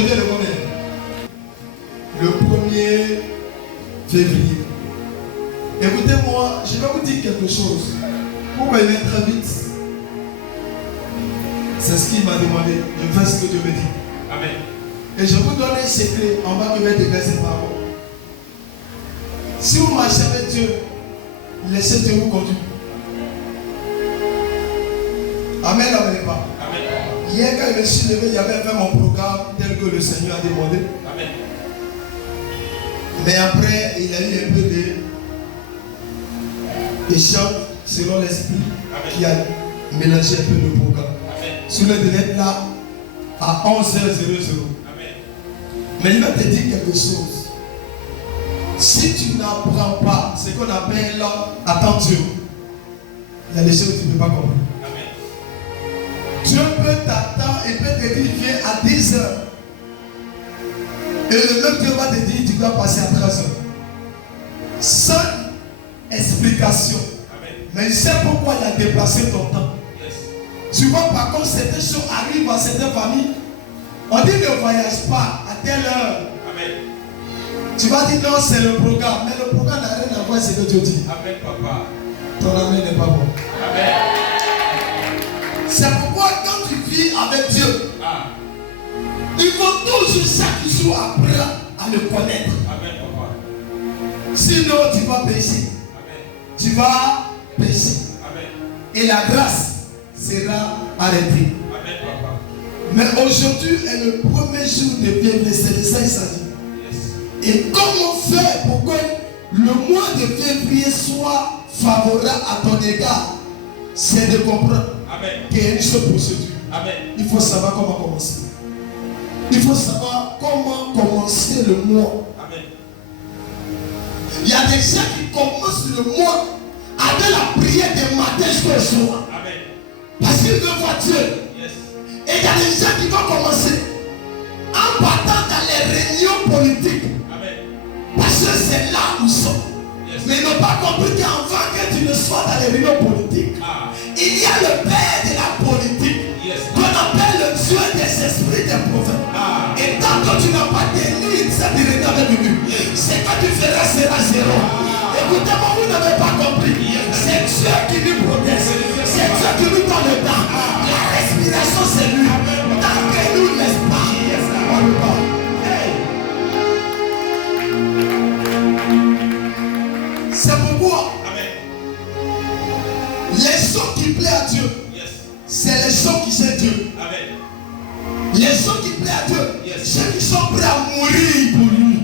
Aujourd'hui, le combien? Le 1er février. Écoutez-moi, je vais vous dire quelque chose. Pour m'aimer très vite. C'est ce qu'il m'a demandé. Je fais ce que Dieu me dit. Amen. Et je vous donne un secret. On va me mettre ces paroles. Si vous marchez avec Dieu, laissez Dieu vous conduire. Amen, amen, pas. Amen. Hier, quand je me suis levé, j'avais fait mon programme tel que le Seigneur a demandé. Amen. Mais après, il a eu un peu d'échange selon l'esprit qui a mélangé un peu le programme. Amen. Sur le devait être là à 11h00. Amen. Mais il va te dire quelque chose. Si tu n'apprends pas ce qu'on appelle attends Dieu, il y a des choses que tu ne peux pas comprendre. Dieu peut t'attendre et peut te dire viens à 10h. Et le même Dieu va te dire tu dois passer à 13h. Sans explication. Amen. Mais il sait pourquoi il a déplacé ton temps. Yes. Tu vois, par contre, certaines choses arrivent à certaines familles. On dit ne voyage pas à telle heure. Amen. Tu vas dire non, c'est le programme. Mais le programme n'a rien à voir avec ce que Dieu dit. Amen, papa. Ton amen n'est pas bon. Amen. C'est pourquoi quand tu vis avec Dieu, il faut toujours chaque jour apprendre à le connaître. Amen, papa. Sinon, tu vas pécher. Amen. Tu vas pécher. Amen. Et la grâce sera arrêtée. Amen, papa. Mais aujourd'hui est le premier jour de février. C'est de ça qu'il s'agit. Yes. Et comment faire pour que le mois de février soit favorable à ton égard? C'est de comprendre. Amen. Qu'il y a une seule procédure. Amen. Il faut savoir comment commencer. Il faut savoir comment commencer le mois. Amen. Il y a des gens qui commencent le mois avec la prière du matin jusqu'au soir. Amen. Parce qu'ils veulent voir Dieu. Yes. Et il y a des gens qui vont commencer en partant dans les réunions politiques. Amen. Parce que c'est là où ils sont. Yes. Mais ils n'ont pas compris qu'avant que tu ne sois dans les réunions politiques, il y a le père de la politique. Yes. Qu'on appelle le Dieu des esprits des prophètes. Et tant que tu n'as pas tenu cette réunion avec lui, ce que tu feras sera zéro. Écoutez-moi, vous n'avez pas compris. C'est Dieu qui nous protège. C'est Dieu qui nous donne le temps. La respiration, c'est lui. Tant que nous ne laisse pas, on ne peut pas. C'est pourquoi les gens qui plaisent à Dieu, c'est les gens qui cherchent Dieu. Amen. Les gens qui plaisent à Dieu, ceux qui sont prêts à mourir pour lui.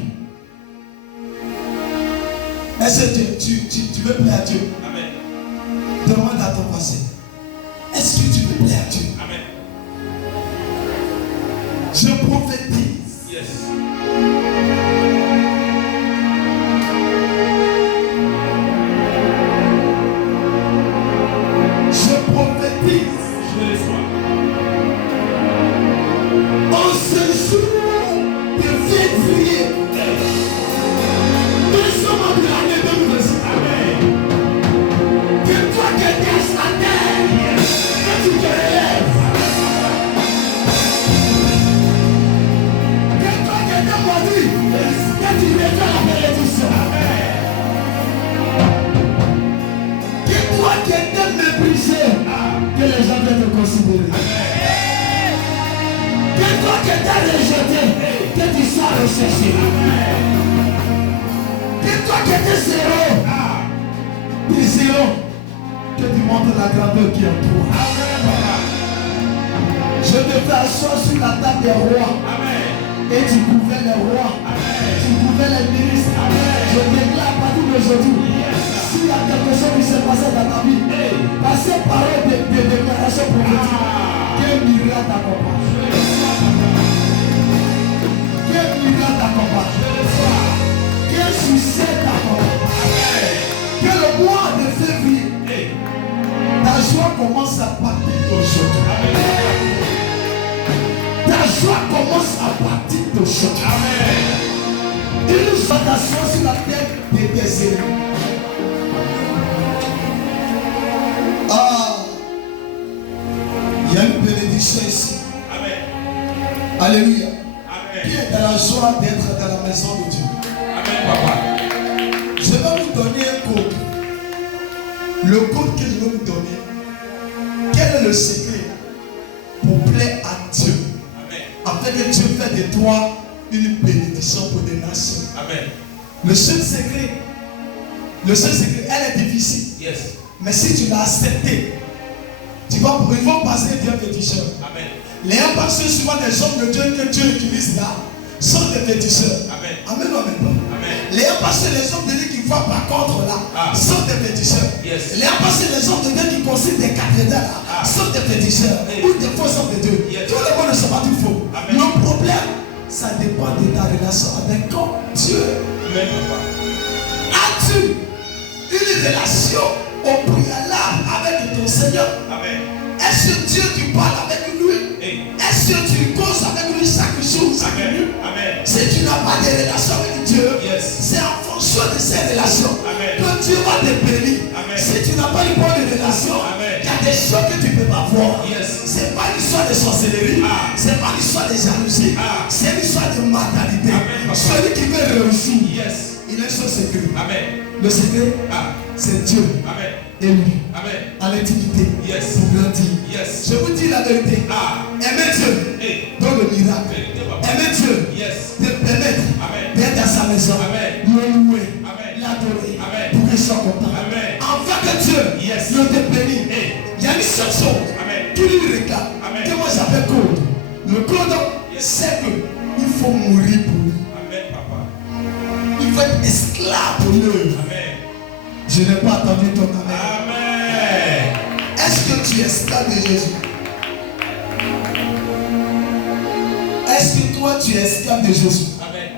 Est-ce que tu veux plaire à Dieu? Amen. Demande à ton passé. Est-ce que tu veux plaire à Dieu? Amen. Je prophétise. Yes. Je prophétise. Je le sois. En ce jour de février, nous sommes en l'année 2026. Amen. Que toi qui es à terre, que tu te relèves. Que toi qui es maudit, que tu reviens la bénédiction. Que toi qui étais méprisé, que les gens viennent te considérer. Que toi qui étais rejeté, que tu sois recherché. Que toi qui étais zéro, tu zéro, que tu montres la grandeur qui est en toi. Je te fais asseoir sur la table des rois. Et tu gouvernes les rois. Tu gouvernes les ministres. Je déclare à partir d'aujourd'hui, s'il y a quelque chose qui s'est passé dans ta vie, par ces paroles de déclaration prophétique, que miracle t'accompagne. Que miracle t'accompagne. Que succès t'accompagne. Que le mois de février, ta joie commence à partir d'aujourd'hui. Ta joie commence à partir d'aujourd'hui. Une fondation sur la tête de tes ennemis. Il y a une bénédiction ici. Amen. Alléluia. Amen. la joie d'être dans la maison de Dieu. Amen, papa. Je vais vous donner un code. Le code que je vais vous donner, quel est le secret pour plaire à Dieu? Amen. Afin que Dieu fasse de toi une bénédiction pour des nations. Amen. Le seul secret, elle est difficile. Yes. Mais si tu l'as accepté, ils vont passer bien féticheurs. Amen. Les gens pensent souvent des hommes de Dieu que Dieu utilise là sont des féticheurs. Amen. Amen ou amen. Amen. Les gens pensent les hommes de Dieu qui voient par contre là sont des féticheurs. Yes. Les gens pensent les hommes de Dieu qui construisent des cathédrales là sont des féticheurs ou des faux hommes de Dieu. Yes. Tout le monde ne sait pas tout faux. Amen. Le problème, ça dépend de ta relation avec Dieu. Amen, papa. As-tu une relation au préalable avec ton Seigneur? Amen. Est-ce que Dieu, tu parles avec lui? Hey. Est-ce que tu causes avec lui chaque jour, chaque Amen. minute? Amen. Si tu n'as pas de relation avec Dieu, Yes. c'est en fonction de ces relations Amen. que Dieu va te bénir. Amen. Si tu n'as pas une bonne relation, Amen. il y a des choses que tu ne peux pas voir. Yes. C'est pas une histoire de sorcellerie, c'est pas une histoire de jalousie, c'est une histoire de mentalité. Amen. Celui qui veut réussir, Yes. il a son secret. Amen. Le secret, c'est Dieu Amen. et lui. Amen. À l'intimité, Yes. pour grandir. Yes. Je vous dis la vérité. Aimer Dieu Hey. dans le miracle. Vérité, papa. Aimer Dieu Yes. te permettre Amen. d'être dans sa maison, Amen. le louer, Amen. l'adorer, Amen. pour qu'il soit content. Amen. Afin que Dieu Yes. ne te bénisse. Hey. Il y a une seule chose Amen. qui lui regarde, Amen. que moi j'appelle code. Le code, Yes. c'est qu'il faut mourir pour lui. Amen, papa. Il faut être esclave pour lui. Amen. Je n'ai pas entendu ton amen. Amen. Est-ce que tu es esclave de Jésus? Est-ce que toi tu es esclave de Jésus? Amen.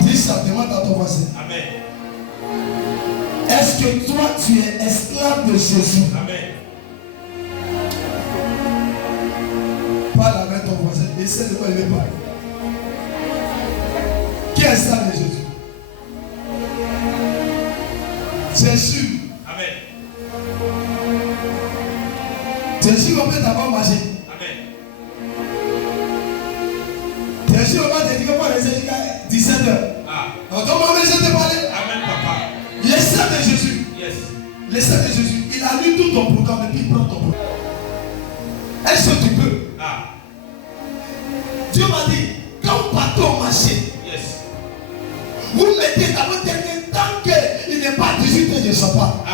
Dis ça, demande à ton voisin. Amen. Est-ce que toi tu es esclave de Jésus? Amen. Parle avec ton voisin. Essaie de pas lui parler. Qui est esclave de Jésus? Jésus. Amen. Jésus va peut d'abord marcher. Amen. Jésus va te dire que moi les jusqu'à 17h. Donc comment je te parler? Amen, papa. L'esclave de Jésus. Yes. L'esclave de Jésus. Il a lu tout ton programme et puis il prend ton programme. Est-ce que tu peux? Dieu m'a dit, quand vous partez au marché, Yes. vous mettez dans votre tête tant qu'il n'est pas 18 ans, je ne sais pas.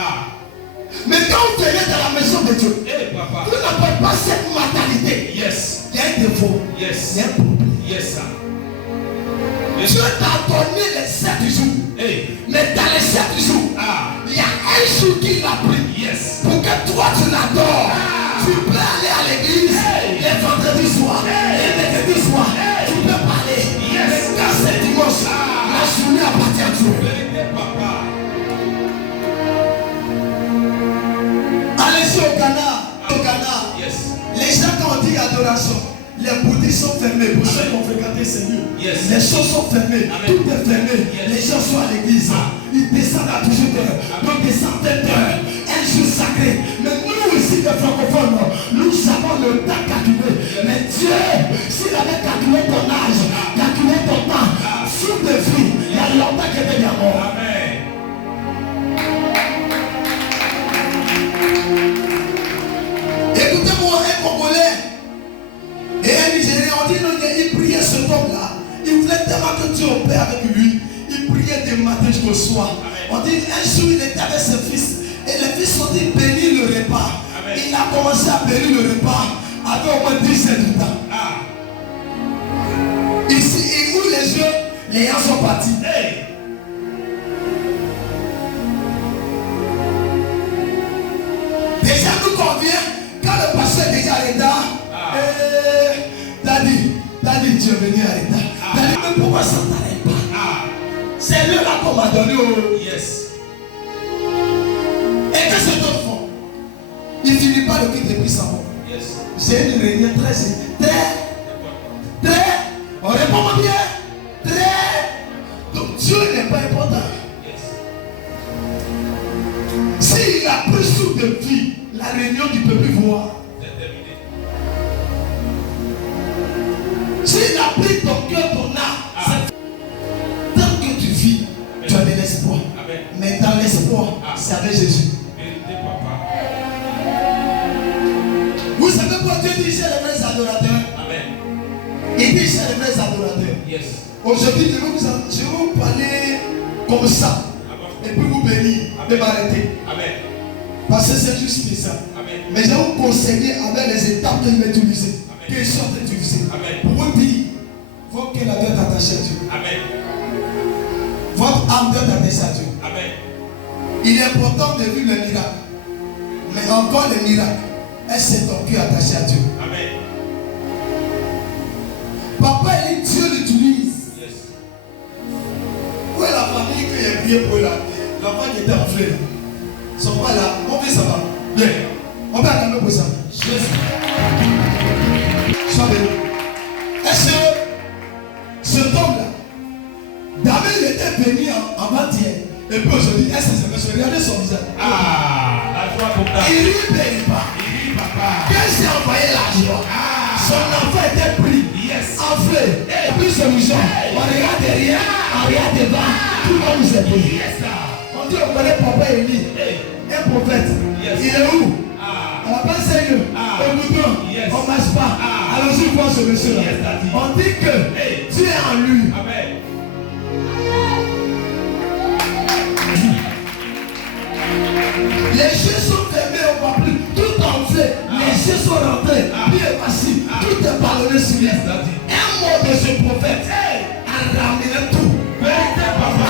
Mais quand vous venez dans la maison de Dieu, Hey, papa. vous n'avez pas cette mentalité. Yes. Il y a un défaut. Yes. Il y a un problème. Yes, sir. Dieu t'a donné les 7 jours. Hey. Mais dans les 7 jours, il y a un jour qu'il a pris. Yes. Pour que toi tu l'adores. Tu peux aller à l'église les vendredis soirs, les mercredis soirs. Tu peux parler. Yes. Mais quand c'est dimanche, la journée appartient à Dieu. Vérité, papa. Allez-y au Ghana. Au Ghana. Yes. Les gens quand on dit adoration, les boutiques sont fermées. Pour ceux qui ont fréquenté ces lieux, Yes. les choses sont fermées. Amen. Tout est fermé. Yes. Les gens sont à l'église. Ils descendent à 18h. Donc des centaines d'heures. Un jour sacré. Mais nous ici, les francophones, nous savons le temps calculé. Mais Dieu, s'il avait calculé ton âge, calculé ton temps, sur de vie, il y a longtemps qu'il y avait des morts. Amen. Écoutez-moi, un Congolais et un Nigérien, on dit non, il priait ce homme-là. Il voulait tellement que Dieu opère avec lui. Il priait du matin jusqu'au soir. On dit un jour il était avec ses fils. Et les fils ont dit bénir le repas. Amen. Il a commencé à bénir le repas avec au moins 10 heures du temps. Ici, il ouvre les yeux, les gens sont partis. Hey. Déjà nous convient, quand le pasteur est déjà en retard, Daddy, Dieu est venu en retard. Daddy, mais pourquoi ça ne t'arrête pas? C'est lui là qu'on m'a donné au... Yes. Et que cet enfant, il ne finit pas le quitter depuis sa mort. Yes. J'ai une réunion très, on répond bien, très. Donc Dieu n'est pas important. Yes. S'il a pris sous de vie, la réunion tu ne peux plus voir. C'est terminé. S'il a pris ton cœur, c'est avec Jésus. Vérité, papa. Vous savez pourquoi Dieu dit chez les vrais adorateurs? Amen. Il dit chez les vrais adorateurs. Yes. Aujourd'hui, je vais vous parler comme ça. Et puis vous bénir de m'arrêter. Amen. Parce que c'est juste ça. Amen. Mais je vais vous conseiller avec les étapes que je vais utiliser. Que je suis en train d'utiliser. Amen. Pour vous dire, il faut que la vie est attachée à Dieu. Amen. Votre âme doit être attachée à Dieu. Amen. Il est important de vivre les miracles. Mais encore les miracles, est-ce que ton cœur attaché à Dieu? Amen. Papa, il dit Dieu l'utilise. Yes. Où est la famille que j'ai prié pour l'enfant qui était enflé? Ils sont pas là. Mon fils, ça va. Bien. On va acclamer pour ça. Jésus. Sois béni. Est-ce que ce homme-là, David était venu avant-hier, et puis aujourd'hui, est-ce que c'est monsieur? Regardez son visage. Ah, la joie totale. Il rit, paye pas. Il rit, papa. Qu'est-ce qui a envoyé la joie? Son enfant était pris, Yes. enflé, et puis solution. On regarde derrière, on regarde devant, tout le monde nous est pris. Yes, sir. On dit on connaît Papa Élie, un prophète. Yes. Il est où? Ah. On n'a pas sérieux. Au bouton, Yes. on ne marche pas. Allons-y voir ce monsieur-là. Yes, daddy. On dit que Dieu est en lui. Amen. Les yeux sont fermés, on ne voit plus. Tout enflé. Les yeux sont rentrés. Puis est facile. Tout est ballonné sur lui. Yes, daddy. Un mot de ce prophète a ramené tout. Vérité, papa.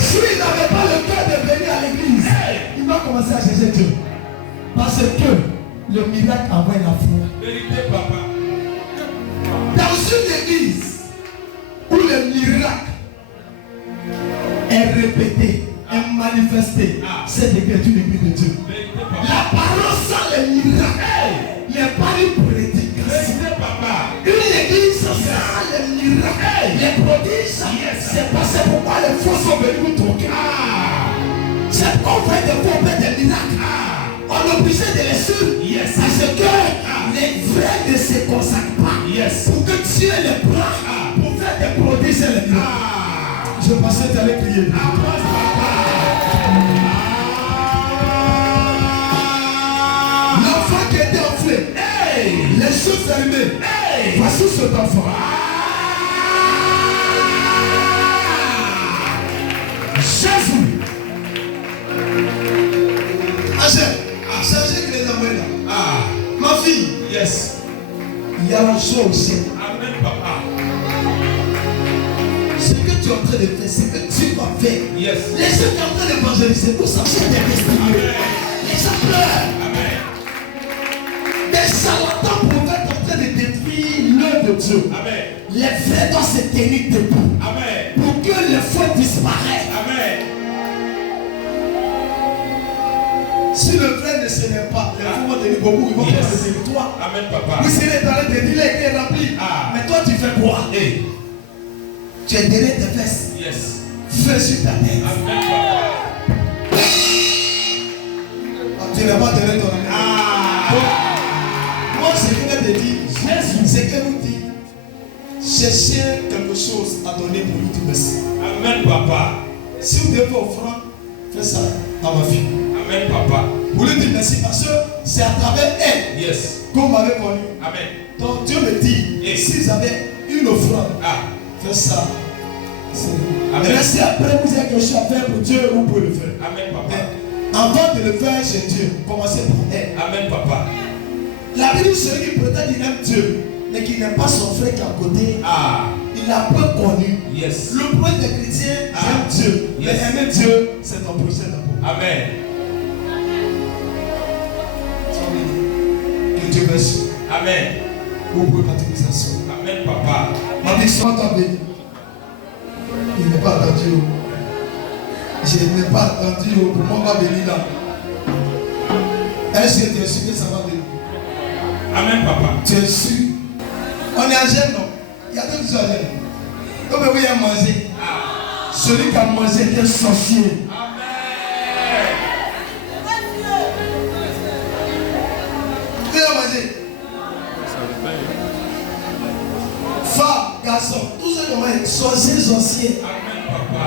S'il n'avait pas le cœur de venir à l'église, il va commencer à chercher Dieu. Parce que le miracle envoie la foi. Vérité, papa. Dans une église où le miracle est répété, est manifesté, c'est l'écriture de Dieu. Vérité, papa. La parole sans le miracle n'est pas une prédication. Vérité, papa. Une église sans le miracle, les prodiges, c'est pas c'est pourquoi les faux sont venus nous toquer. C'est pourquoi on fait des faux, on fait des miracles. On est obligé de les suivre. Parce que les vrais ne se consacrent pas. Pour que Dieu les prend pour faire des prodiges et les miracles. Je pensais que tu allais prier. L'enfant qui était enflé, les yeux fermés. Voici cet enfant. Jésus. Changez que les envoyer là. Ma fille. Yes. Il y a la joie au ciel. Amen, papa. Ce que tu es en train de faire, c'est que tu vas faire. Yes. Les gens qui sont en train d'évangéliser, vous sachez des destinées. Les gens pleurent. Amen. Des charlatans prophètes en train de détruire l'œuvre de Dieu. Amen. Les vrais doivent se tenir debout. Amen. Pour que les faux disparaissent. Amen. Si le vrai ne se lève pas, les faux vont tenir beaucoup, ils vont passer sur toi. Amen, papa. Vous serez dans le délit, les clés remplies. Mais toi, tu fais quoi? Tu es derrière tes fesses. Yes. Fais sur ta tête. Amen, papa. Tu n'as pas donné ton amen. Moi, ce que je vais te dire, c'est que vous dites, cherchez quelque chose à donner pour lui dire merci. Amen, papa. Si vous devez offrande, faites ça à ma fille. Amen, papa. Pour lui dire merci parce que c'est à travers elle Yes. qu'on m'avait connu. Amen. Donc Dieu me dit, s'ils avaient une offrande, faites ça. Amen. Mais si après vous avez quelque chose à faire pour Dieu, vous pouvez le faire. Amen, papa. Mais avant de le faire chez Dieu, commencez par elle. Amen, papa. La Bible dit celui qui prétend qu'il aime Dieu, mais qui n'aime pas son frère qui est à côté, il a peu connu. Yes. Le problème des chrétiens, c'est Dieu. Mais aimer Dieu, c'est ton prochain d'abord. Amen. Que Dieu merci. Amen. Vous pouvez partir ça. Amen, papa. Ma vie soit en béni. Il n'est pas attendu. Je n'ai pas attendu pour moi va venir là. Est-ce que tu es sûr que ça va venir? Amen, papa. Tu es sûr? On est à Gênes, non? Il y a deux gens à Gênes. Comme vous voyez manger. Celui qui a mangé était sorcier. Amen. Qui a mangé? Femme, garçon, tout ce qu'on va être. sorciers anciens. Amen, papa.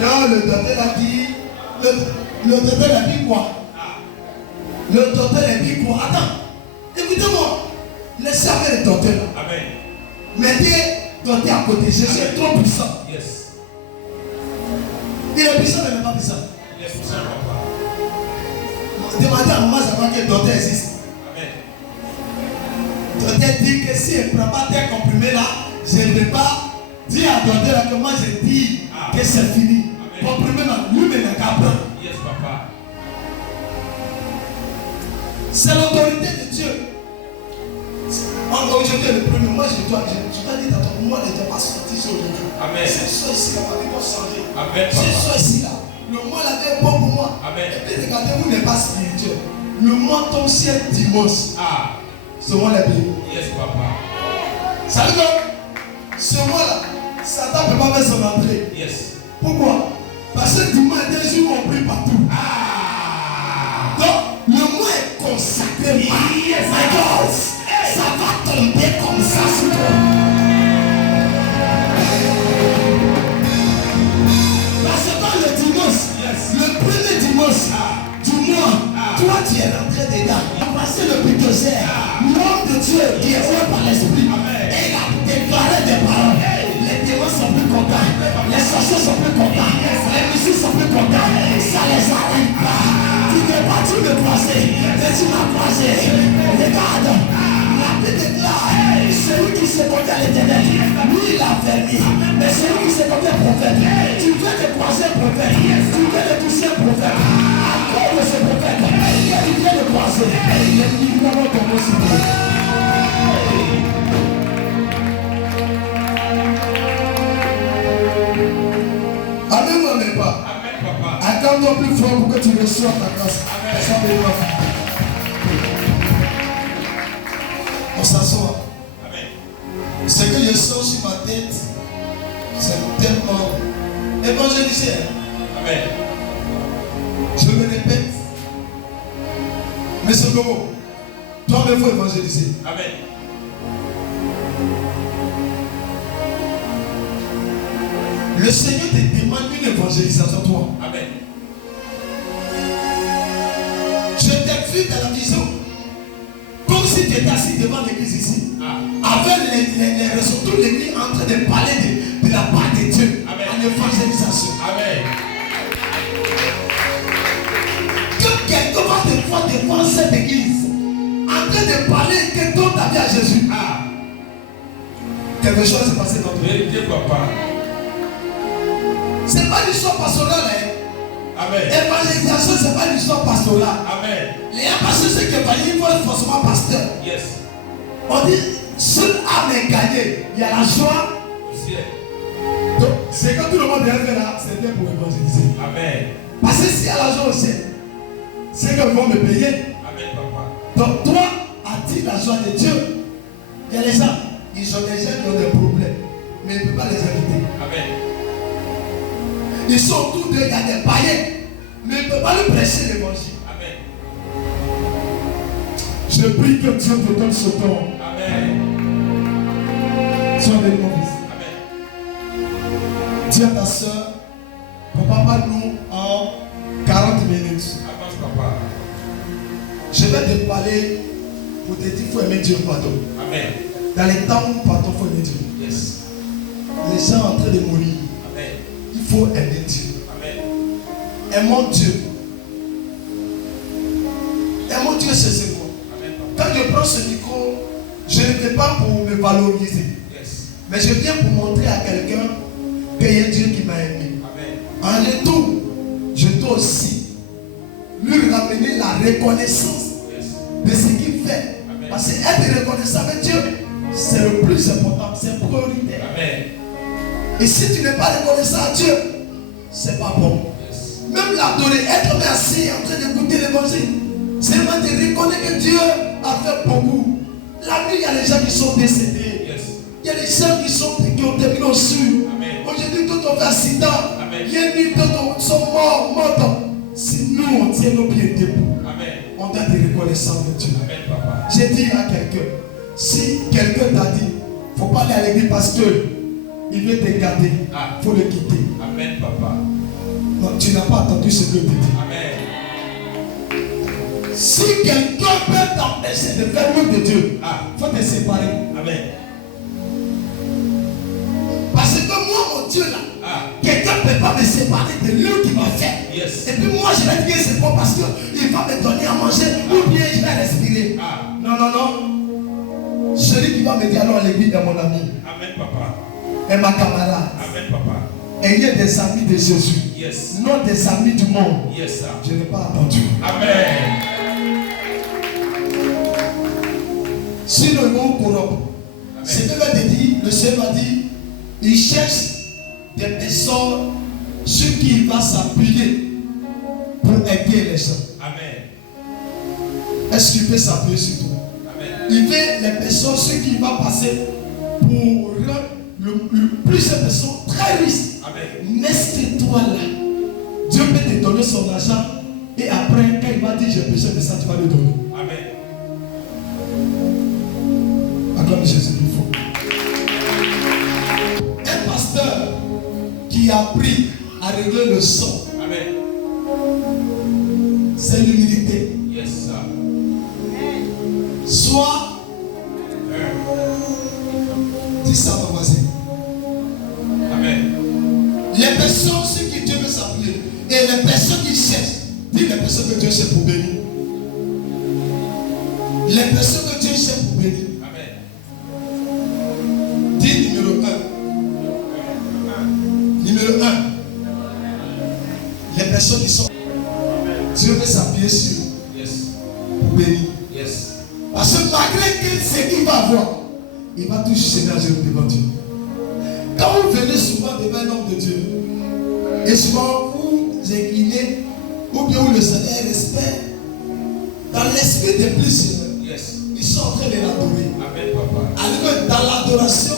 Non, le docteur a dit. Le docteur a dit quoi? Le docteur a dit quoi? Attends, écoutez-moi. Laissez avec le docteur. Amen. Mettez le docteur à côté. Jésus est trop puissant. Yes. Il est puissant, mais il n'est pas puissant. Il est puissant, papa. Demandez à maman avant que le docteur existe. Amen. Le docteur dit que si elle ne prend pas tes comprimés là, je ne vais pas dire à le docteur que moi je dis que c'est fini. Comprimé là, lui-même n'est qu'à prendre. Yes, papa. C'est l'autorité de Dieu. Aujourd'hui, le premier, moi je dois dire à ton moi, ne dois pas sortir sur le jeu. Amen. C'est ça ici, la vie va changer. Amen, C'est papa. ça ici, là. Le mois là est bon pour moi. Amen. Et puis regardez-vous, n'est pas spirituel. Le mois tombe ciel dimanche. Ah. Ce mois là béni. Yes, papa. Ça veut dire ce mois là, Satan ne peut pas faire son entrée. Yes. Pourquoi? Parce que dimanche, des jours on prie partout. Ah. Donc, le mois est consacré. Yes, my God. Ça va tomber comme ça sur toi. Parce que dans le dimanche, le premier dimanche du mois, toi tu es rentré dedans. Tu as passé le pitocère. L'homme de Dieu qui est fait par l'esprit. Et il a déclaré des paroles. Les démons sont plus contents. Les sorciers sont plus contents. Les musiques sont plus contents. Ça les arrête pas. Tu t'es battu de croiser. Mais tu m'as croisé. Regarde. La Bible déclare. Celui qui se conduit à l'éternel, lui il a fermé. Mais celui qui se conduit à prophète, tu veux te croiser un prophète. Tu veux te toucher un prophète. À cause de ce prophète, il vient de croiser. Il est évidemment tombé sur toi. Amen, non, mais pas. Amen, papa. Accorde-toi plus fort pour que tu reçoives ta grâce. Amen. On s'assoit. Amen. Ce que je sens sur ma tête, c'est tellement évangélisé. Amen. Je me répète. Mais c'est comment? Toi, il faut évangéliser. Amen. Le Seigneur te demande une évangélisation, toi. Amen. Je t'ai vu dans la vision. Comme si tu étais assis devant l'église ici. Ah. Avec les réseaux, toute l'église en train de parler de la part de Dieu. Amen. En évangélisation. Amen. Que quelqu'un va te voir devant cette église. En train de parler que donne ta vie à Jésus. Ah. Quelque chose s'est passé dans ton vie. Vérité, papa. Ce n'est pas une histoire pastorale. Hein? Amen. Évangélisation, ce n'est pas une histoire pastorale. Amen. Les pasteurs, ceux qui évangilisent, il faut être forcément pasteur. Yes. On dit, seule âme est gagnée. Il y a la joie. Au ciel. Donc, c'est que tout le monde est fait là, c'est bien pour évangéliser. Amen. Parce que s'il y a l'argent au ciel, c'est qu'ils vont me payer. Amen, papa. Donc, toi, attire la joie de Dieu. Il y a les gens, ils ont des gens qui ont des problèmes, mais ils ne peuvent pas les inviter. Amen. Ils sont autour d'eux, il y a des païens, mais ils ne peuvent pas lui prêcher l'évangile. Amen. Je prie que Dieu te donne ce don. Amen. Sois avec mon fils. Amen. Dis à ta soeur, papa, parle-nous en 40 minutes. Avance, papa. Je vais te parler pour te dire qu'il faut aimer Dieu, pardon. Amen. Dans les temps où pardon, il faut aimer Dieu. Yes. Les gens sont en train de mourir. Amen. Il faut aimer Dieu. Amen. Aimons Dieu. Aimons Dieu, c'est quoi? Amen, papa. Quand je prends ce micro, je ne fais pas pour me valoriser. Yes. Mais je viens pour montrer à quelqu'un qu'il y a Dieu qui m'a aimé. Amen. En retour, je dois aussi lui ramener la reconnaissance Yes. de ce qu'il fait. Amen. Parce qu'être reconnaissant avec Dieu, c'est le plus important, c'est prioritaire. Amen. Et si tu n'es pas reconnaissant à Dieu, c'est pas bon. Yes. Même l'adorer, être assis en train d'écouter l'évangile, c'est vraiment de reconnaître que Dieu a fait beaucoup. La nuit, il y a des gens qui sont décédés. Yes. Il y a des gens qui ont terminé au sud. Amen. Aujourd'hui, d'autres ont fait accident. Amen. Il y a une nuit, d'autres sont morts. Si nous, on tient nos pieds debout, Amen. on doit être reconnaissant de Dieu. Amen, papa. J'ai dit à quelqu'un, si quelqu'un t'a dit, Il ne faut pas aller à l'église parce qu'il veut te garder. Il faut le quitter. Amen, papa. Non, tu n'as pas entendu ce que je te dis. Amen. Si quelqu'un peut t'empêcher de faire l'œuvre de Dieu, il faut te séparer. Amen. Parce que moi, mon Dieu, là, quelqu'un ne peut pas me séparer de l'œuvre qu'il m'a fait. Yes. Et puis moi, je vais dire que c'est pas parce qu'il va me donner à manger ou bien je vais respirer. Non, non, non. Celui qui va me dire alors à l'église est mon ami. Amen, papa. Et ma camarade. Amen, papa. Ayez des amis de Jésus. Yes. Non des amis du monde. Yes, sir. Je n'ai pas attendu. Amen. Si le monde corrompt, ce que va te dire, le Seigneur m'a dit, il cherche des personnes sur qui il va s'appuyer pour aider les gens. Amen. Est-ce qu'il peut s'appuyer sur toi? Amen. Il veut les personnes sur qui il va passer pour le plus de personnes très riches. Amen. Mais c'est toi là. Dieu peut te donner son argent et après, quand il va dire j'ai besoin de ça, tu vas le donner. Amen. Acclame Jésus plus fort. Un pasteur qui a appris à régler le son, Amen. c'est l'humilité. Yes, sir. Soit, dis ça à ton voisin. Amen. Les personnes sur qui Dieu veut s'appuyer et les personnes qui cherchent, dis les personnes que Dieu cherche pour bénir. Les personnes que Dieu cherche pour bénir. Amen. Dis numéro 1. Numéro 1. Les personnes qui sont. Dieu veut s'appuyer sur eux. Yes. Pour bénir. Yes. Parce que malgré ce qu'il va avoir, il va toujours se nager devant Dieu. Quand vous venez souvent devant un homme de Dieu, et souvent vous inclinez, ou bien vous le savez, respect, dans l'esprit des plus, Yes. ils sont en train de l'adorer. Amen, papa. Alors que dans l'adoration,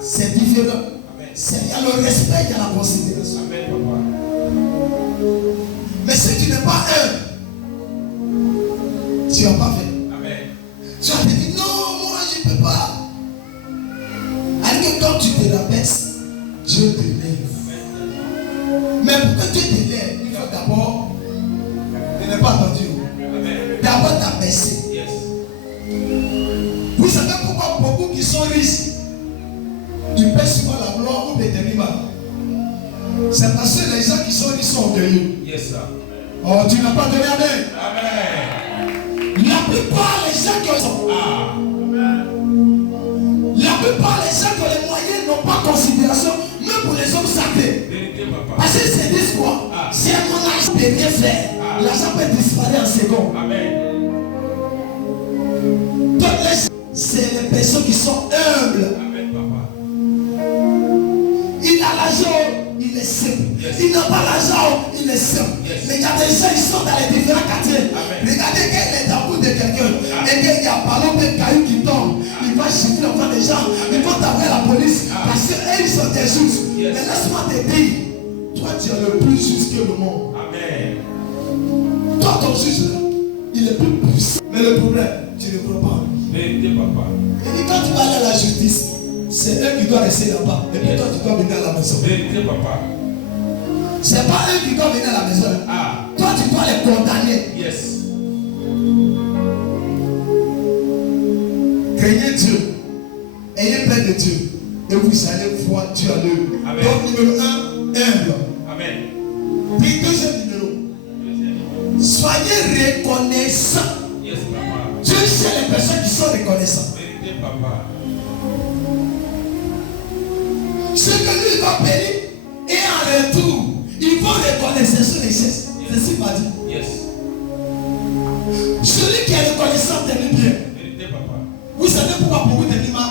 c'est différent. Amen. Il y a le respect, il y a la considération. Amen, papa. Mais si tu n'es pas un, tu n'as pas fait. Amen. Tu vas te dire non, moi je ne peux pas. Alors que quand tu te rabaisses, Dieu te lève. Mais pour que Dieu te lève, il faut d'abord, il n'est pas entendu, Amen. d'abord t'abaisser. Yes. Vous savez pourquoi beaucoup qui sont riches, ils paient souvent la gloire ou des animaux. C'est parce que les gens qui sont riches sont orgueilleux. Yes, sir. Oh, tu n'as pas donné amen. Amen. La plupart des gens qui ont la plupart des gens qui ont les moyens n'ont pas considération, même pour les hommes sacrés. Vérité, papa. Parce qu'ils se disent quoi? C'est mon argent de rien faire. L'argent peut disparaître en seconde. Amen. Donc c'est les personnes qui sont humbles. Amen, papa. Il a l'argent, il est simple. Yes. Il n'a pas l'argent, il est simple. Yes. Mais il y a des gens qui sont dans les différents quartiers. Amen. Regardez qu'il est dans le bout de quelqu'un. Et qu'il y a un ballon de cailloux qui tombe. Il va chiffrer enfant des gens. Il va t'envoyer à la police. Parce qu'eux, ils sont des justes. Yes. Mais laisse-moi te dire, toi tu es le plus juste que le monde. Amen. Toi ton juge là, il est plus puissant. Mais le problème, tu ne crois pas. Vérité, papa. Et puis quand tu vas aller à la justice, c'est eux qui doivent rester là-bas. Et puis toi tu dois venir à la maison. Vérité, papa. C'est pas eux qui doivent venir à la maison. Toi tu dois les condamner. Yes. Craignez Dieu. Ayez peur de Dieu. Et vous allez voir Dieu à l'œuvre. Amen. Donc numéro 1, humble. Amen. Puis deuxième numéro, soyez reconnaissants. Yes, papa. Dieu sait les personnes qui sont reconnaissantes. Vérité, papa. Ce que lui va payer et en retour, ils vont reconnaître sur les gestes. C'est ce qu'il m'a dit. Yes. Celui qui est reconnaissant t'aime bien. Vérité, papa. Vous savez pourquoi beaucoup t'aiment mal?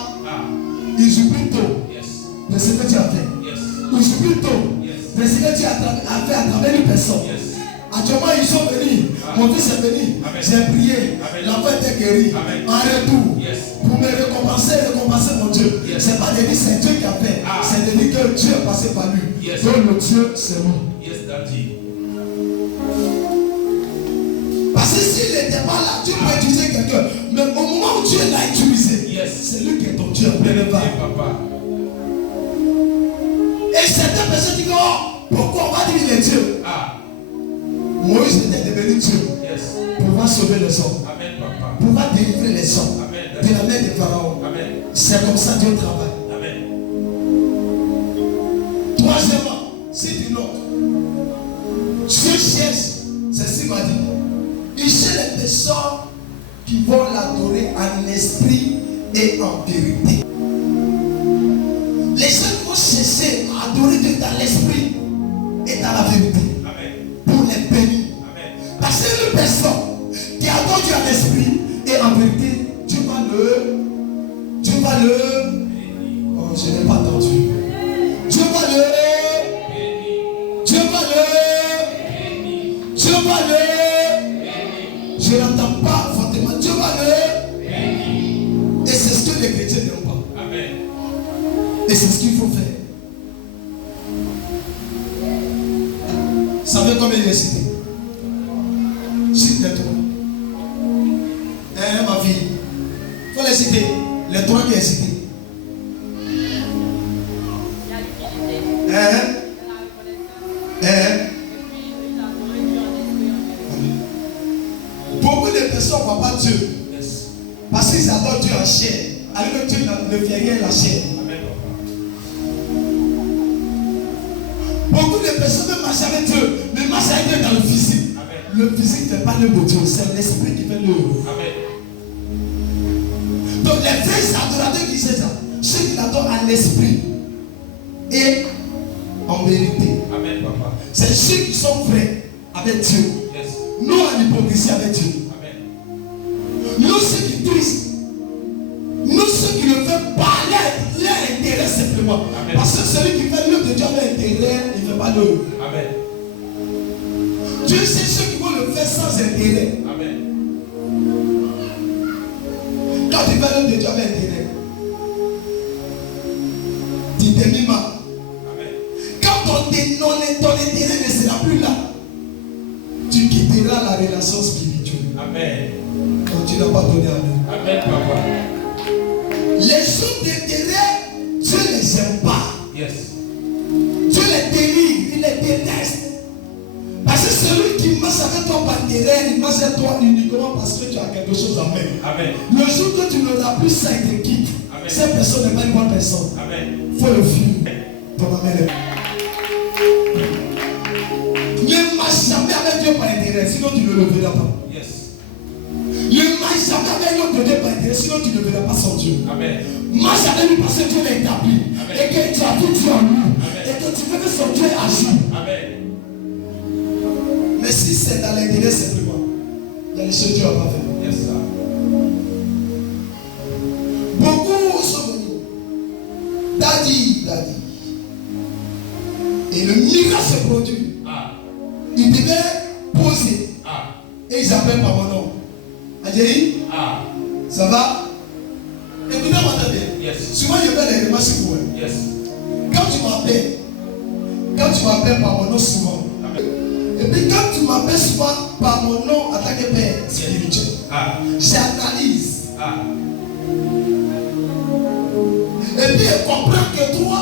Ils oublient tôt Yes. de ce que tu as fait. Yes. Ils oublient tôt Yes. de ce que tu as fait à travers une personne. Yes. Actuellement, ils sont venus. Mon fils est venu. Amen. J'ai prié. Amen. L'enfant était guéri. Amen. En retour, Yes. pour me récompenser mon Dieu. Yes. C'est pas de dire c'est Dieu qui a fait. C'est de dire que Dieu est passé par lui. Yes. Donc le Dieu, c'est moi. Yes, daddy. Parce que s'il n'était pas là, tu peux utiliser quelqu'un. Mais au moment où Dieu l'a utilisé, Yes. c'est lui qui est ton Dieu. Vérité, papa. Et certaines personnes disent, oh, pourquoi on va dire qu'il est Dieu? Ah. Moïse était devenu Dieu Yes. pour pouvoir sauver les hommes, Amen, papa. pour pouvoir délivrer les hommes Amen. de la main des pharaons. Amen. C'est comme ça Dieu travaille. Amen. Troisièmement, si tu notes, Dieu cherche, c'est ce qu'il m'a dit, il cherche les personnes qui vont l'adorer en esprit et en vérité. Les gens qui vont chercher à adorer Dieu dans l'esprit et dans la vérité. Amen. Pour les bénir. Amen. Parce que une personne qui adore Dieu en esprit et en vérité, Dieu va le. Oh, je n'ai pas entendu. Dieu va le. Je n'entends pas fortement. Dieu va le. Et c'est ce que les chrétiens n'ont pas. Amen. Et c'est ce qu'il faut faire. Savez combien il est cité? Cite les trois. Ma fille. Il faut les citer. Les trois qui est cité. Beaucoup de personnes ne voient pas Dieu. Yes. Parce qu'ils adorent Dieu en chair. Alors que Dieu ne fait rien la chair. Amen, papa. Beaucoup de personnes ne marchent avec Dieu, mais marchent avec Dieu dans le physique. Amen. Le physique ne fait pas l'œuvre de Dieu, c'est l'esprit qui fait l'œuvre. Amen. Donc les vrais adorateurs qui disent ça, ceux qui l'adorent en esprit et en vérité. Amen, papa. C'est ceux qui sont vrais avec Dieu. Yes. Nous en hypocrisie avec Dieu. Amen. Nous ceux qui disent, nous ceux qui ne veulent pas leur intérêt simplement. Amen. Parce que celui qui fait l'œuvre de Dieu avec intérêt, il ne fait pas l'œuvre. Amen. Dieu sait ceux qui vont le faire sans intérêt. Amen. Quand tu fais l'œuvre de Dieu avec intérêt, tu t'es mis mal. Amen. Quand ton intérêt ne sera plus là, tu quitteras la relation spirituelle. Amen. Donc tu n'as pas donné à nous. Amen, papa. Les choses d'intérêt, Dieu ne les aime pas. Yes. Dieu les délivre, il les déteste. Parce que celui qui marche avec toi par intérêt, il marche avec toi uniquement parce que tu as quelque chose à faire. Amen. Le jour que tu n'auras plus ça, il te quitte. Amen. Cette personne n'est pas une bonne personne. Amen. Il faut le fuir. Ton amen. Ne marche jamais avec Dieu par intérêt, sinon tu ne le verras pas. Yes. Ne marche jamais avec l'autre Dieu par intérêt, sinon tu ne verras pas son Dieu. Amen. Marche avec lui parce que Dieu l'a établi. Amen. Et que tu as tout Dieu en lui. Amen. Et que tu veux que son Dieu agisse. Amen. Mais si c'est dans l'intérêt simplement, il y a des choses que Dieu n'a pas fait. Yes, sir. Beaucoup sont venus. Daddy. Et le miracle se produit. Ah. Ils devaient poser. Ah. Et ils appellent par mon nom. Adjaï, Ah. ça va? Écoutez-moi très bien. Yes. Souvent, je fais les remarques sur vous. Yes. Quand tu m'appelles par mon nom souvent, Amen. et puis quand tu m'appelles souvent par mon nom en tant que père spirituel, Ah. j'analyse. Ah. Et puis je comprends que toi,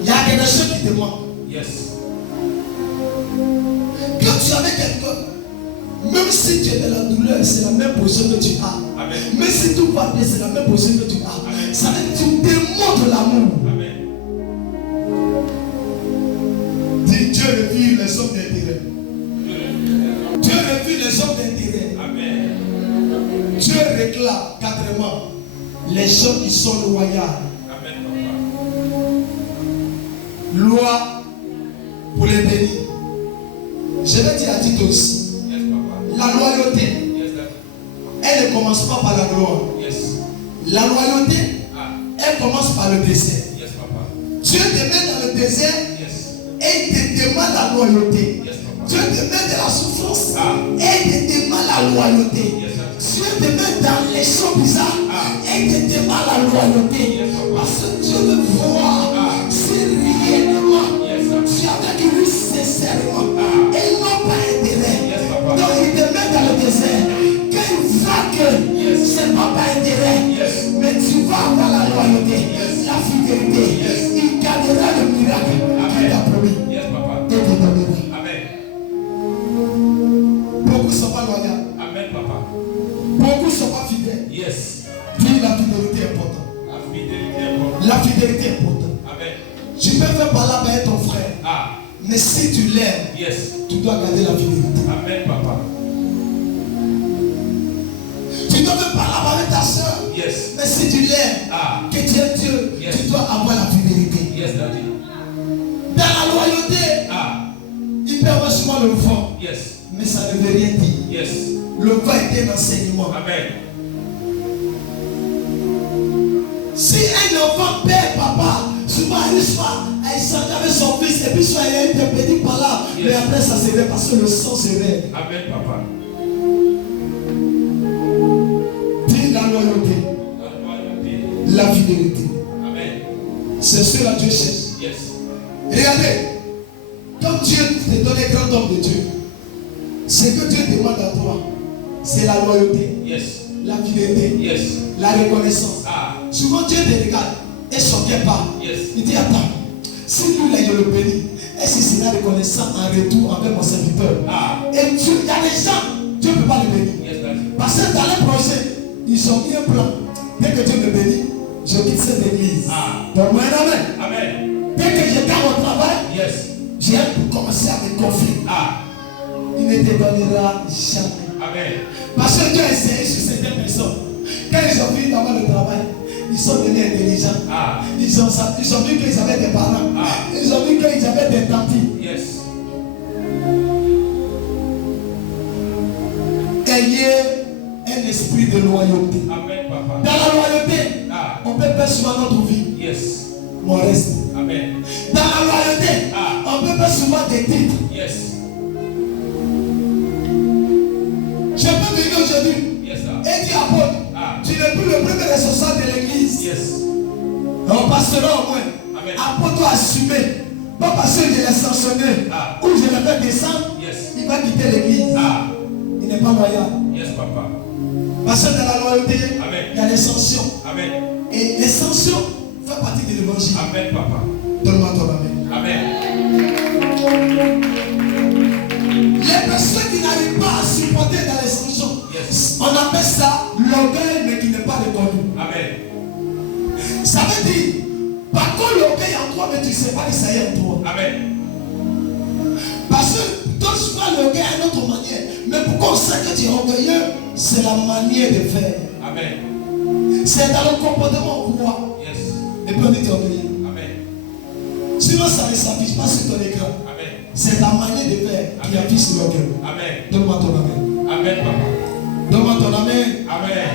il y a quelque chose qui te manque. Yes. Quand tu es avec quelqu'un, même si tu es dans la douleur, c'est la même position que tu as. Amen. Même si tout va bien, c'est la même position que tu as. Amen. Ça veut dire que tu démontres l'amour. Amen. Dis Dieu refuse les hommes d'intérêt. Dieu refuse les hommes d'intérêt. Amen. Dieu réclame quatrièmement les gens qui sont loyaux. Amen, papa. Loi pour les bénis. Je vais dire à Tito aussi, Yes, papa. la loyauté, Yes, daddy. elle ne commence pas par la gloire. Yes. La loyauté, Ah. elle commence par le désert. Yes, papa. Dieu te met dans le désert Yes. et il te demande la loyauté. Yes, papa. Dieu te met dans la souffrance Ah. et il te demande la loyauté. Yes, daddy. Dieu te met dans les choses bizarres et il te demande la loyauté. Yes, papa. Parce que Dieu veut voir si réellement Yes, sir. tu es avec lui sincèrement et non pas intérêt. Yes, papa. Donc il te met dans le désert. Quand il voit que c'est Mais si tu l'aimes, Yes. tu dois garder la fidélité. Amen, Papa. Tu dois me parler avec ta soeur. Yes. Mais si tu l'aimes, que tu aimes Dieu, Yes. tu dois avoir la fidélité. Yes, Daddy. Dans la loyauté, il peut avoir souvent le vent, Yes. mais ça ne veut rien dire. Yes. Le vent est un enseignement. Amen. Si un enfant perd papa, souvent il s'engage avec son fils et puis soit il y a une petite parole, mais après ça se réveille parce que le sang se réveille. Amen, Papa. Dis la loyauté, la fidélité. Amen. C'est cela que Dieu cherche. Yes. Regardez, comme Dieu te donne un grand homme de Dieu, ce que Dieu demande à toi, c'est la loyauté, Yes. la fidélité, Yes. la reconnaissance. Souvent Dieu te regarde et son cœur part. Yes. Il dit attends, si lui là je le bénis, est-ce qu'il sera reconnaissant en retour envers mon serviteur? Et Dieu, il y a des gens, Dieu ne peut pas le bénir. Yes, Daddy. Parce que dans les projets, ils ont mis un plan. Dès que Dieu me bénit, je quitte cette église. Donne-moi un amen. Amen. Dès que je garde mon travail, Yes. j'ai commencé à me confier. Il ne te donnera jamais. Amen. Parce que Dieu a essayé sur certaines personnes. Quand ils ont vu d'avoir le travail, ils sont devenus intelligents. Ils ont vu qu'ils avaient des parents. Ils ont vu qu'ils avaient des tantis. Yes. Ayez un esprit de loyauté. Amen, Papa. Dans la loyauté, on peut perdre souvent notre vie. Yes. Mon reste. Amen. Dans la loyauté, on peut perdre souvent des titres. Yes. Je peux venir aujourd'hui Yes, sir. et dire apôtre, tu n'es plus le premier responsable de l'église. Yes. On passera au moins. Amen. Apôtre doit assumer. Pas parce que je l'ai sanctionné ou je l'ai fait descendre, Yes. il va quitter l'église. Il n'est pas loyal. Yes, Papa. Parce que dans la loyauté, Amen. il y a les sanctions. Amen. Et les sanctions font partie de l'évangile. Amen, Papa. Donne-moi ton amen. Amen. Les personnes qui n'arrivent pas à supporter dans les sanctions, Yes. on appelle ça l'orgueil, mais qui n'est pas reconnu. Amen. Ça veut dire, par contre, l'orgueil en toi, mais tu ne sais pas que ça y est en toi. Amen. Parce que toi, tu vois l'orgueil à une autre manière. Mais pourquoi on sait que tu es orgueilleux? C'est la manière de faire. Amen. C'est dans le comportement qu'on voit. Yes. Et puis on dit orgueilleux. Amen. Sinon, ça ne s'affiche pas sur ton écran. Amen. C'est ta manière de faire qui affiche sur l'orgueil. Amen. Donne-moi ton amen. Amen, Papa. Donne-moi ton amen. Amen.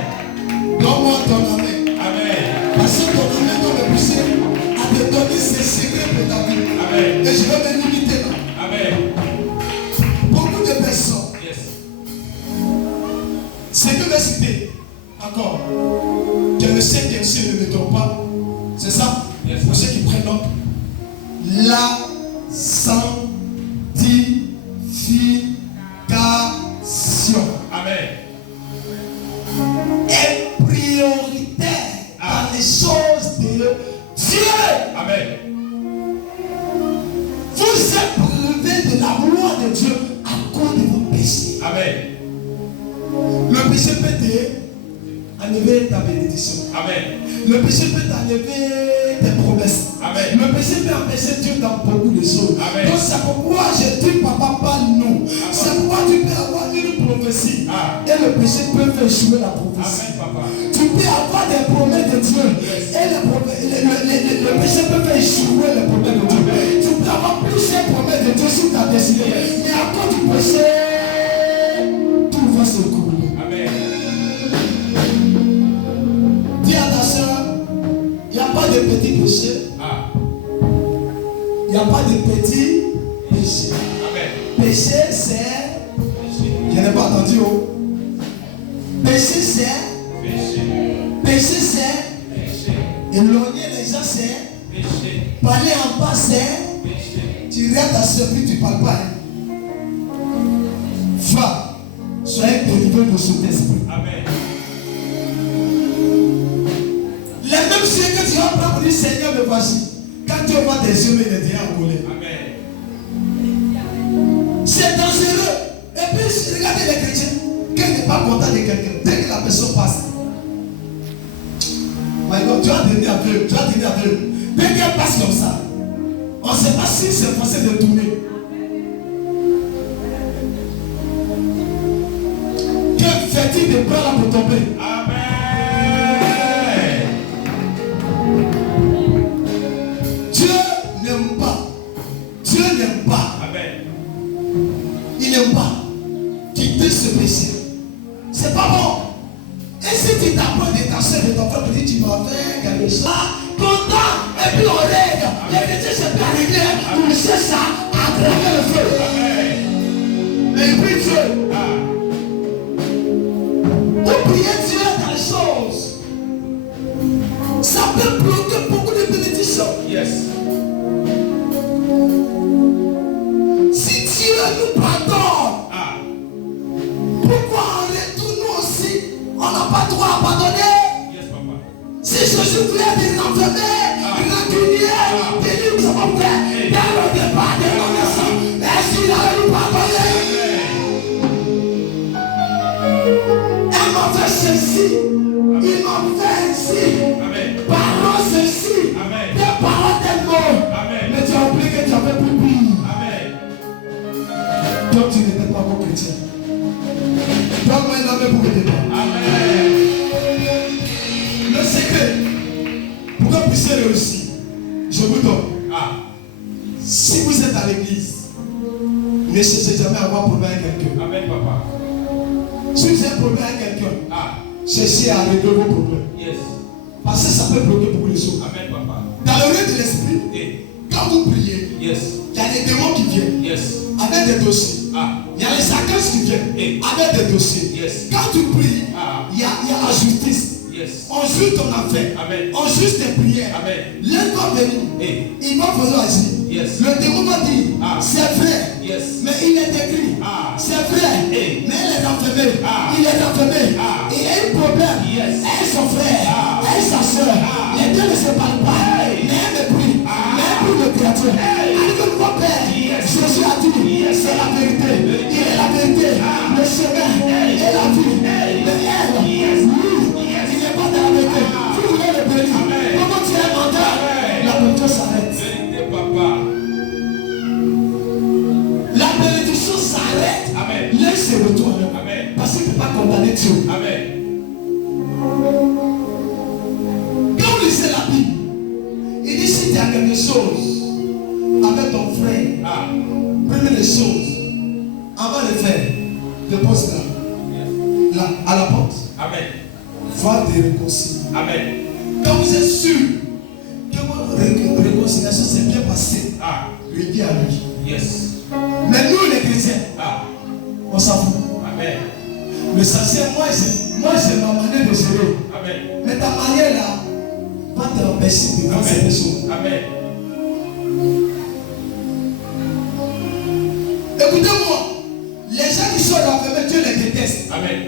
Donne-moi ton amen. Amen. Parce que ton amen doit me pousser à te donner ses secrets pour ta vie. Amen. Et je vais me limiter là. Amen. Beaucoup de personnes, Yes. c'est que je vais citer encore. Que le Saint-Esprit ne me trompe pas. C'est ça? Yes. Pour ceux qui prennent note. La sanctification. Amen. Est prioritaire dans les choses de Dieu. Amen. Vous êtes privés de la gloire de Dieu à cause de vos péchés. Amen. Le péché peut t'enlever ta bénédiction. Amen. Le péché peut t'enlever tes promesses. Amen. Le péché peut empêcher Dieu dans beaucoup de choses. Amen. Donc c'est pourquoi je dis papa pas nous. C'est pourquoi tu peux avoir une prophétie. Et le péché peut faire jouer la prophétie. Amen, Papa. Tu peux avoir des promesses de Dieu. Et le péché peut faire jouer les promesses de Dieu. Tu peux avoir plusieurs promesses de Dieu sur ta destinée. Mais à cause du péché, tout va se couler. Amen. Dis à ta soeur, il n'y a pas de petits péchés. Il n'y a pas de petits péchés. Amen. Péché, c'est... Je n'ai pas entendu. Péché, c'est... Péché. Péché, c'est... Péché. Éloigner les gens, c'est... Péché. Parler en bas, c'est... Péché. Tu regardes ta soeur, puis tu ne parles pas. Frère, soyez délivré de cet esprit. Amen. Les mêmes yeux que tu vas prendre pour dire Seigneur, me voici. Quand tu vois tes yeux, mais les dieux en colère. Amen. C'est dangereux. Et puis, regardez les chrétiens. Quand il n'est pas content de quelqu'un, dès que la personne passe, my God, tu vas devenir aveugle. Tu vas devenir aveugle. Dès qu'elle passe comme ça, On ne sait pas si c'est facile de tourner. Quel fait-il de bras là pour tomber? Amen. Dieu n'aime pas. Dieu n'aime pas. Amen. Il n'aime pas quitter ce péché. C'est pas bon. Et si tu t'apprends de ta soeur, de ton frère, tu dis tu m'as fait quelque chose. Content. Et puis on règle. Les chrétiens se fait régler. On cherche ça à travers le feu. Amen. Et puis Dieu. Ah. Pour prier Dieu dans les choses. Ça peut bloquer beaucoup de bénédictions. Yes. Si Dieu nous pardonne, Ah. pourquoi on retourne aussi? On n'a pas droit à pardonner. Yes, papa. Si Jésus voulait des enfermer, rancunier, bénir, nous avons fait dès le départ de nos naissances. Est-ce qu'il a nous pardonné? Elle m'a fait ceci, il m'a fait ici. Amen. Parole ceci, Amen. des paroles des mots. Amen. Mais tu as oublié que tu avais plus pire. Amen. Donc tu n'étais pas encore chrétien. Donne-moi un homme pour aider toi. Amen. Le secret, pour que vous puissiez réussir, je vous donne. Ah. Si vous êtes à l'église, ne cherchez jamais à avoir problème avec quelqu'un. Amen, papa. Si vous avez un problème avec quelqu'un, Ah. cherchez à régler vos problèmes. Yes. Parce que ça peut bloquer beaucoup de choses. Amen, papa. Dans le règne de l'esprit, Eh. quand vous priez, Yes. il y a des démons qui viennent Yes. avec des dossiers. Ah. Il y a les archanges qui viennent avec des dossiers. Yes. Quand tu pries, Ah. il y a la justice. Yes. On juge ton affaire. Amen. On juge tes prières. Amen. L'un va venir. Eh. Il va vouloir agir. Yes. Le démon va dire, Ah. c'est vrai. Yes. Mais il est écrit. Ah. C'est vrai. Eh. Mais elle est enfermée. Ah. Il est enfermé. Ah. Il y a un problème. Yes. Elle est son frère. Ah. Elle est sa soeur. Ah. Les deux ne se parlent pas. Hey. Mais elle me prie. Ah. Mais elle prie le créateur. Hey. Elle dit que mon père. Yes. Jésus a dit. Yes. C'est la vérité. Il est la vérité. Ah. Le chemin. Hey. Et la vie. Hey. Mais elle. Yes. Lui. Yes. Il n'est pas dans la vérité. Ah. Vous voulez le bénir. Amen. Comment tu es menteur? Amen. La vérité s'arrête. Vérité, papa. La bénédiction s'arrête. Amen. Laisse se retourner. Amen. Parce qu'il ne peut pas condamner Dieu. Amen. Quand vous lisez la Bible, il dit si tu as quelque chose avec ton frère, Ah. première des choses, avant de faire, dépose-la là, à la porte. Amen. Va te réconcilier. Amen. Quand vous êtes sûr que votre réconciliation s'est bien passée, Ah. lui dis à lui. Yes. Mais nous les chrétiens, Ah. on s'en fout. Amen. L'essentiel, moi j'ai ma manière de gérer. Amen. Mais ta manière là va t'empêcher de faire ces choses. Amen. Écoutez-moi, les gens qui sont enfermés, Dieu les déteste. Amen.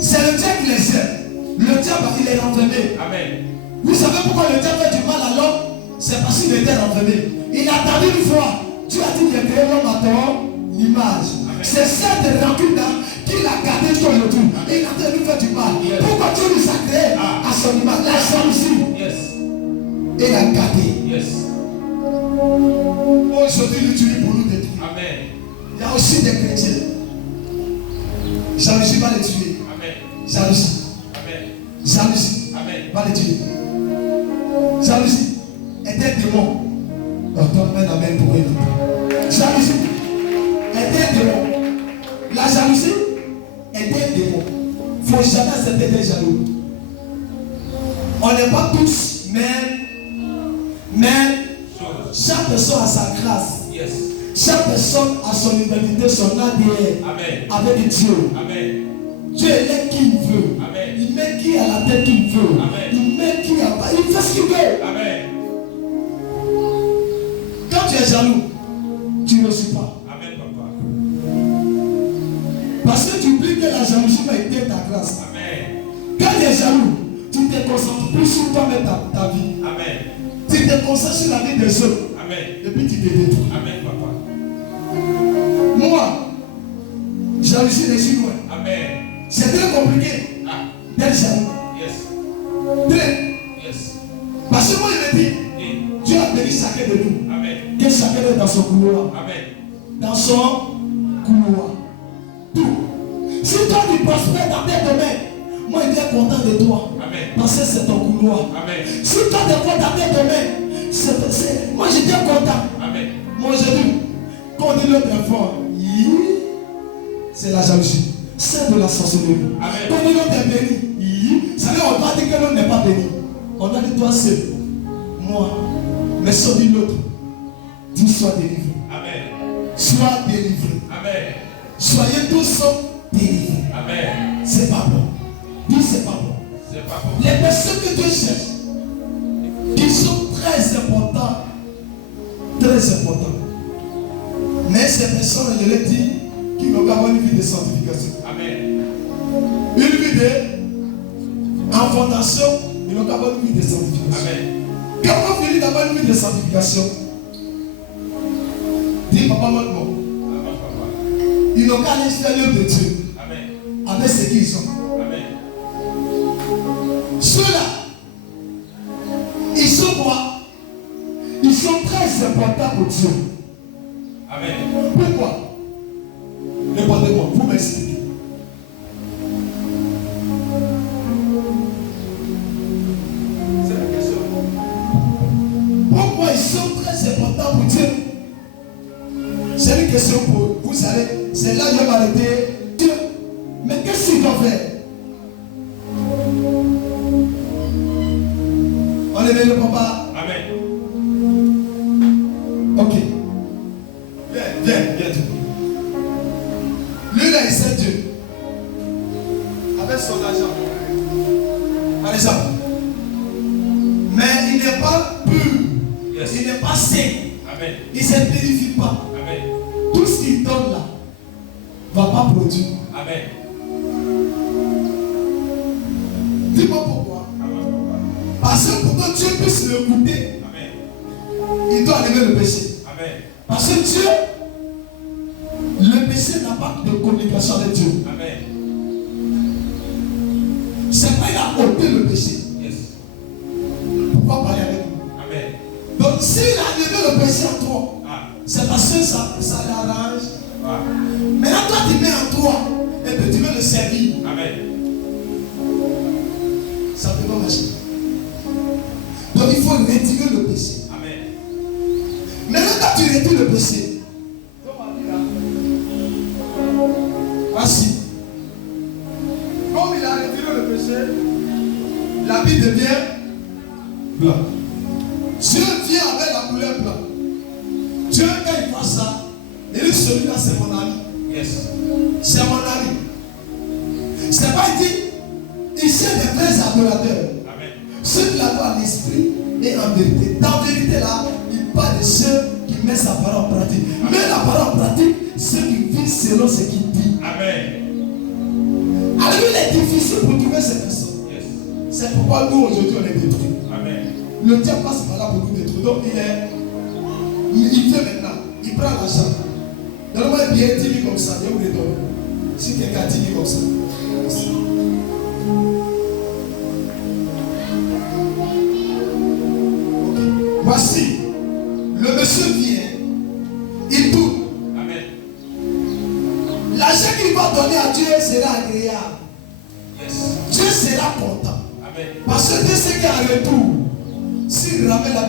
C'est le diable qui les aime. Le diable, il est enfermé. Amen. Vous savez pourquoi le diable fait du mal à l'homme? C'est parce qu'il était enfermé. Il a attendu une fois. Dieu a dit de créer l'homme à ton image. C'est cette rancune-là qu'il a gardé jusqu'à aujourd'hui. Il a entendu faire du mal. Yes. Pourquoi Dieu nous a créé à son image? La jalousie. Yes. Il a gardé. Yes. Aujourd'hui, il utilise pour nous détruire. Amen. Il y a aussi des chrétiens. Jalousie va les tuer. Amen. Jalousie. Amen. Jalousie Amen. va les tuer. Jalousie est un démon. Donne-moi un amen pour éviter. Jalousie est un démon. La jalousie est un démon. Il ne faut jamais accepter d'être jaloux. On n'est pas tous mais chaque personne a sa grâce. Yes. Chaque personne a son humanité, son ADN Amen. avec Dieu. Amen. Dieu est qui il veut. Amen. Il met qui à la tête qu'il veut. Amen. Il met qui à bas. Il fait ce qu'il veut. Amen. Quand tu es jaloux, tu ne suis pas. Amen, papa. Parce que tu oublies que la jalousie va aider ta grâce. Amen. Quand tu es jaloux, tu te concentres plus sur toi-même ta vie. Amen. Tu te concentres sur la vie des autres. Amen. Et puis tu te détruis. Amen, papa. Moi, jalousie les suis loin. Amen. C'est très compliqué Ah. d'être jaloux. Yes. Très. Yes. Parce que moi, je me dis, Et. Dieu a béni chacun de son couloir. Amen. Dans son couloir. Tout. Si toi tu prospères dans tes domaines, moi je suis content de toi. Amen. Parce que c'est ton couloir. Amen. Si toi tu vois dans tes domaines, moi je suis content. Amen. Moi je dis, quand on dit l'autre enfant, c'est la jalousie. C'est de la sorcellerie. Amen. Quand on dit l'autre est béni, ça veut dire qu'on doit dire que l'autre n'est pas béni. On a dit toi seul. Moi. Mais si on dit l'autre, dis sois délivré. Amen. Sois délivré. Amen. Soyez tous délivrés. Amen. C'est pas bon. Dis c'est pas bon. C'est pas bon. Les personnes que Dieu cherche, qui sont très importantes. Très importantes. Mais ces personnes, je l'ai dit, qui n'ont pas avoir une vie de sanctification. Amen. Une vie de en fondation, ils n'ont pas avoir une vie de sanctification. Amen. Quand on finit d'avoir une vie de sanctification, dis papa, moi, non. Ils n'ont qu'à aller faire l'œuvre de Dieu. Amen. Avec ce qu'ils ont. Amen. Ceux-là, ils sont quoi? Ils sont très importants pour Dieu. Amen. Pourquoi? Répondez-moi, vous m'expliquez. C'est la question. Pourquoi ils sont très importants pour Dieu? C'est une question pour vous savez, c'est là que je vais m'arrêter. Dieu, mais qu'est-ce qu'il doit faire? On est bien le papa. Amen. Ok. Viens. Lui là, il sait Dieu. Avec son argent. Par exemple. Mais il n'est pas pur. Yes. Il n'est pas sain. Amen. Il ne se purifie pas. Amen. Tout ce qu'il donne là ne va pas produire. Amen. Dis-moi pourquoi. Parce que pour que Dieu puisse le goûter, Amen. il doit enlever le péché. Amen. Parce que Dieu, le péché n'a pas de communication avec Dieu. Amen. C'est pas il a ôté le péché. Yes. Pourquoi parler avec nous? Amen. Donc s'il a enlevé le péché en toi, Ah. c'est parce que ça l'arrange. Ah. Maintenant toi tu mets en toi et puis tu veux le servir. Amen. Ça ne peut pas marcher. Donc il faut retirer le péché. Amen. Maintenant quand tu retires le péché, voici. Comme il a retiré le péché, la vie devient blanc. Dieu vient avec la couleur blanc. Dieu, quand il voit ça, il dit celui-là c'est mon ami. Yes. C'est mon ami. C'est pas il dit, il sait des vrais adorateurs. Amen. Ceux qui l'adorent en esprit et en vérité. Dans la vérité là, il parle de ceux qui mettent sa parole en pratique. Mais la parole en pratique, ceux qui vivent selon ce qu'il dit. Amen. Alors il est difficile pour trouver ces personnes. Yes. C'est pourquoi nous aujourd'hui on est détruits. Amen. Le diable passe par là pour nous détruire. Donc il vient maintenant, il prend l'argent. Donne-moi un billet 10 000 comme ça, je vous le donne. Si quelqu'un a 10 000 comme ça. Ok. Voici, le monsieur vient, il tourne. Amen. L'argent qu'il va donner à Dieu sera agréable. Yes. Dieu sera content. Amen. Parce que Dieu sait qu'en retour, s'il ramène la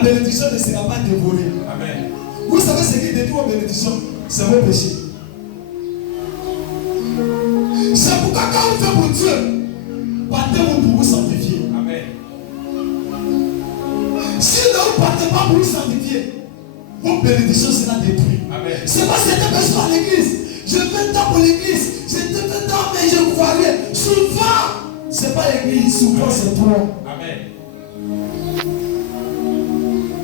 bénédiction ne sera pas dévorée. Amen. Vous savez ce qui détruit vos bénédictions? C'est vos péchés. C'est pourquoi quand vous faites pour Dieu, partez-vous pour vous sanctifier. Amen. Si ne vous partez pas pour vous sanctifier, vos bénédictions seront détruites. Amen. C'est pas cette personne à l'église. Je fais tant pour l'église. Je te fais tant, mais je ne vois rien. Souvent, c'est pas l'église, souvent c'est toi. Amen.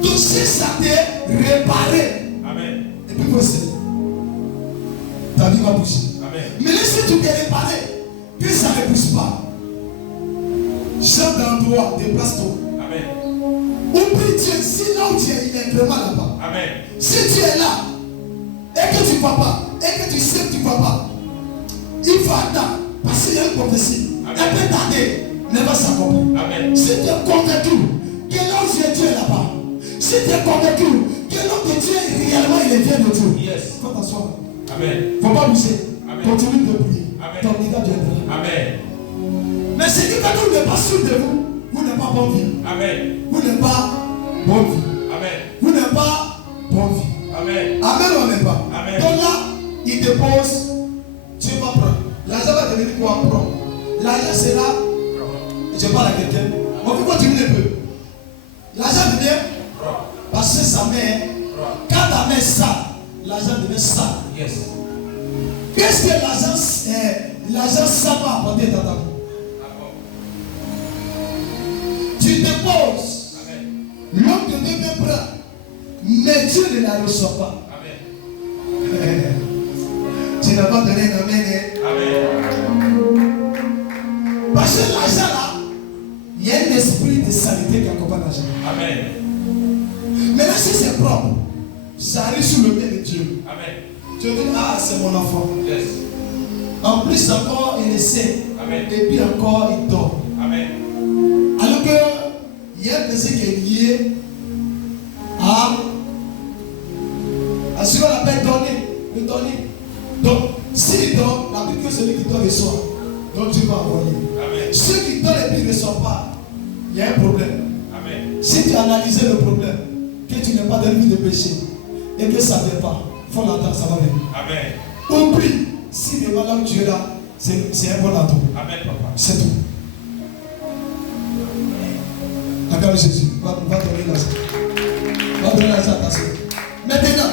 Donc si ça t'est réparé, Amen. et puis vous savez, ta vie va bouger. Amen. Mais laissez tout est réparé, que ça ne bouge pas. Change d'endroit, déplace-toi. Amen. Oublie Dieu, sinon Dieu il est vraiment là-bas. Amen. Si tu es là, et que tu ne vois pas, et que tu sais que tu ne vois pas, il faut attendre, parce qu'il y a une prophétie. Amen. Elle peut tarder, mais va s'accomplir. Amen. Si tu es convaincu que là où Dieu est là-bas, Si tu es convaincu que l'homme de Dieu, réellement, il est bien de Dieu, Yes. faut t'asseoir. Amen. Faut pas bouger. Amen. Continue de prier. Amen. Ton miracle viendra. Amen. Mais c'est que quand vous n'êtes pas sûr de vous, vous n'êtes pas bonne vie. Amen. Vous n'êtes pas bonne vie. Amen. Vous n'êtes pas bonne vie. Amen. Amen ou amen pas. Amen. Donc là, il dépose, tu vas prendre. L'argent va devenir quoi? Prendre. L'argent sera, je parle à quelqu'un, on peut continuer un peu. L'argent devient, parce que sa main, quand ta main est sale, l'argent devient sale. Yes. Qu'est-ce que l'argent sale va apporter dans ta vie? Tu déposes. Amen. L'homme de Dieu me prend, mais Dieu ne la reçoit pas. Amen. Tu n'as pas donné un amen. Amen. Parce que l'argent là, il y a un esprit de saleté qui accompagne l'argent. Amen. Maintenant, si c'est propre, ça arrive sur le nez de Dieu. Amen. Tu dis, ah, c'est mon enfant. Yes. En plus, encore, il essaie. Amen. Et puis encore, il dort. Amen. Alors que, il y a un verset qui est lié à ce qu'on appelle donner. Le donner. Donc, s'il dort, la Bible dit que celui qui dort reçoit. Donc, Dieu va envoyer. Amen. Ceux qui donnent et puis ne reçoivent pas, il y a un problème. Amen. Si tu analyses le problème, que tu n'es pas dans le vie de péché et que ça ne vient pas, il faut l'attendre, ça va venir. Amen. Oublie, si le là où tu es là, c'est un bon atout. Amen, papa. C'est tout. Acclame Jésus. Va donner l'argent. Va donner l'argent à ta soeur. Maintenant,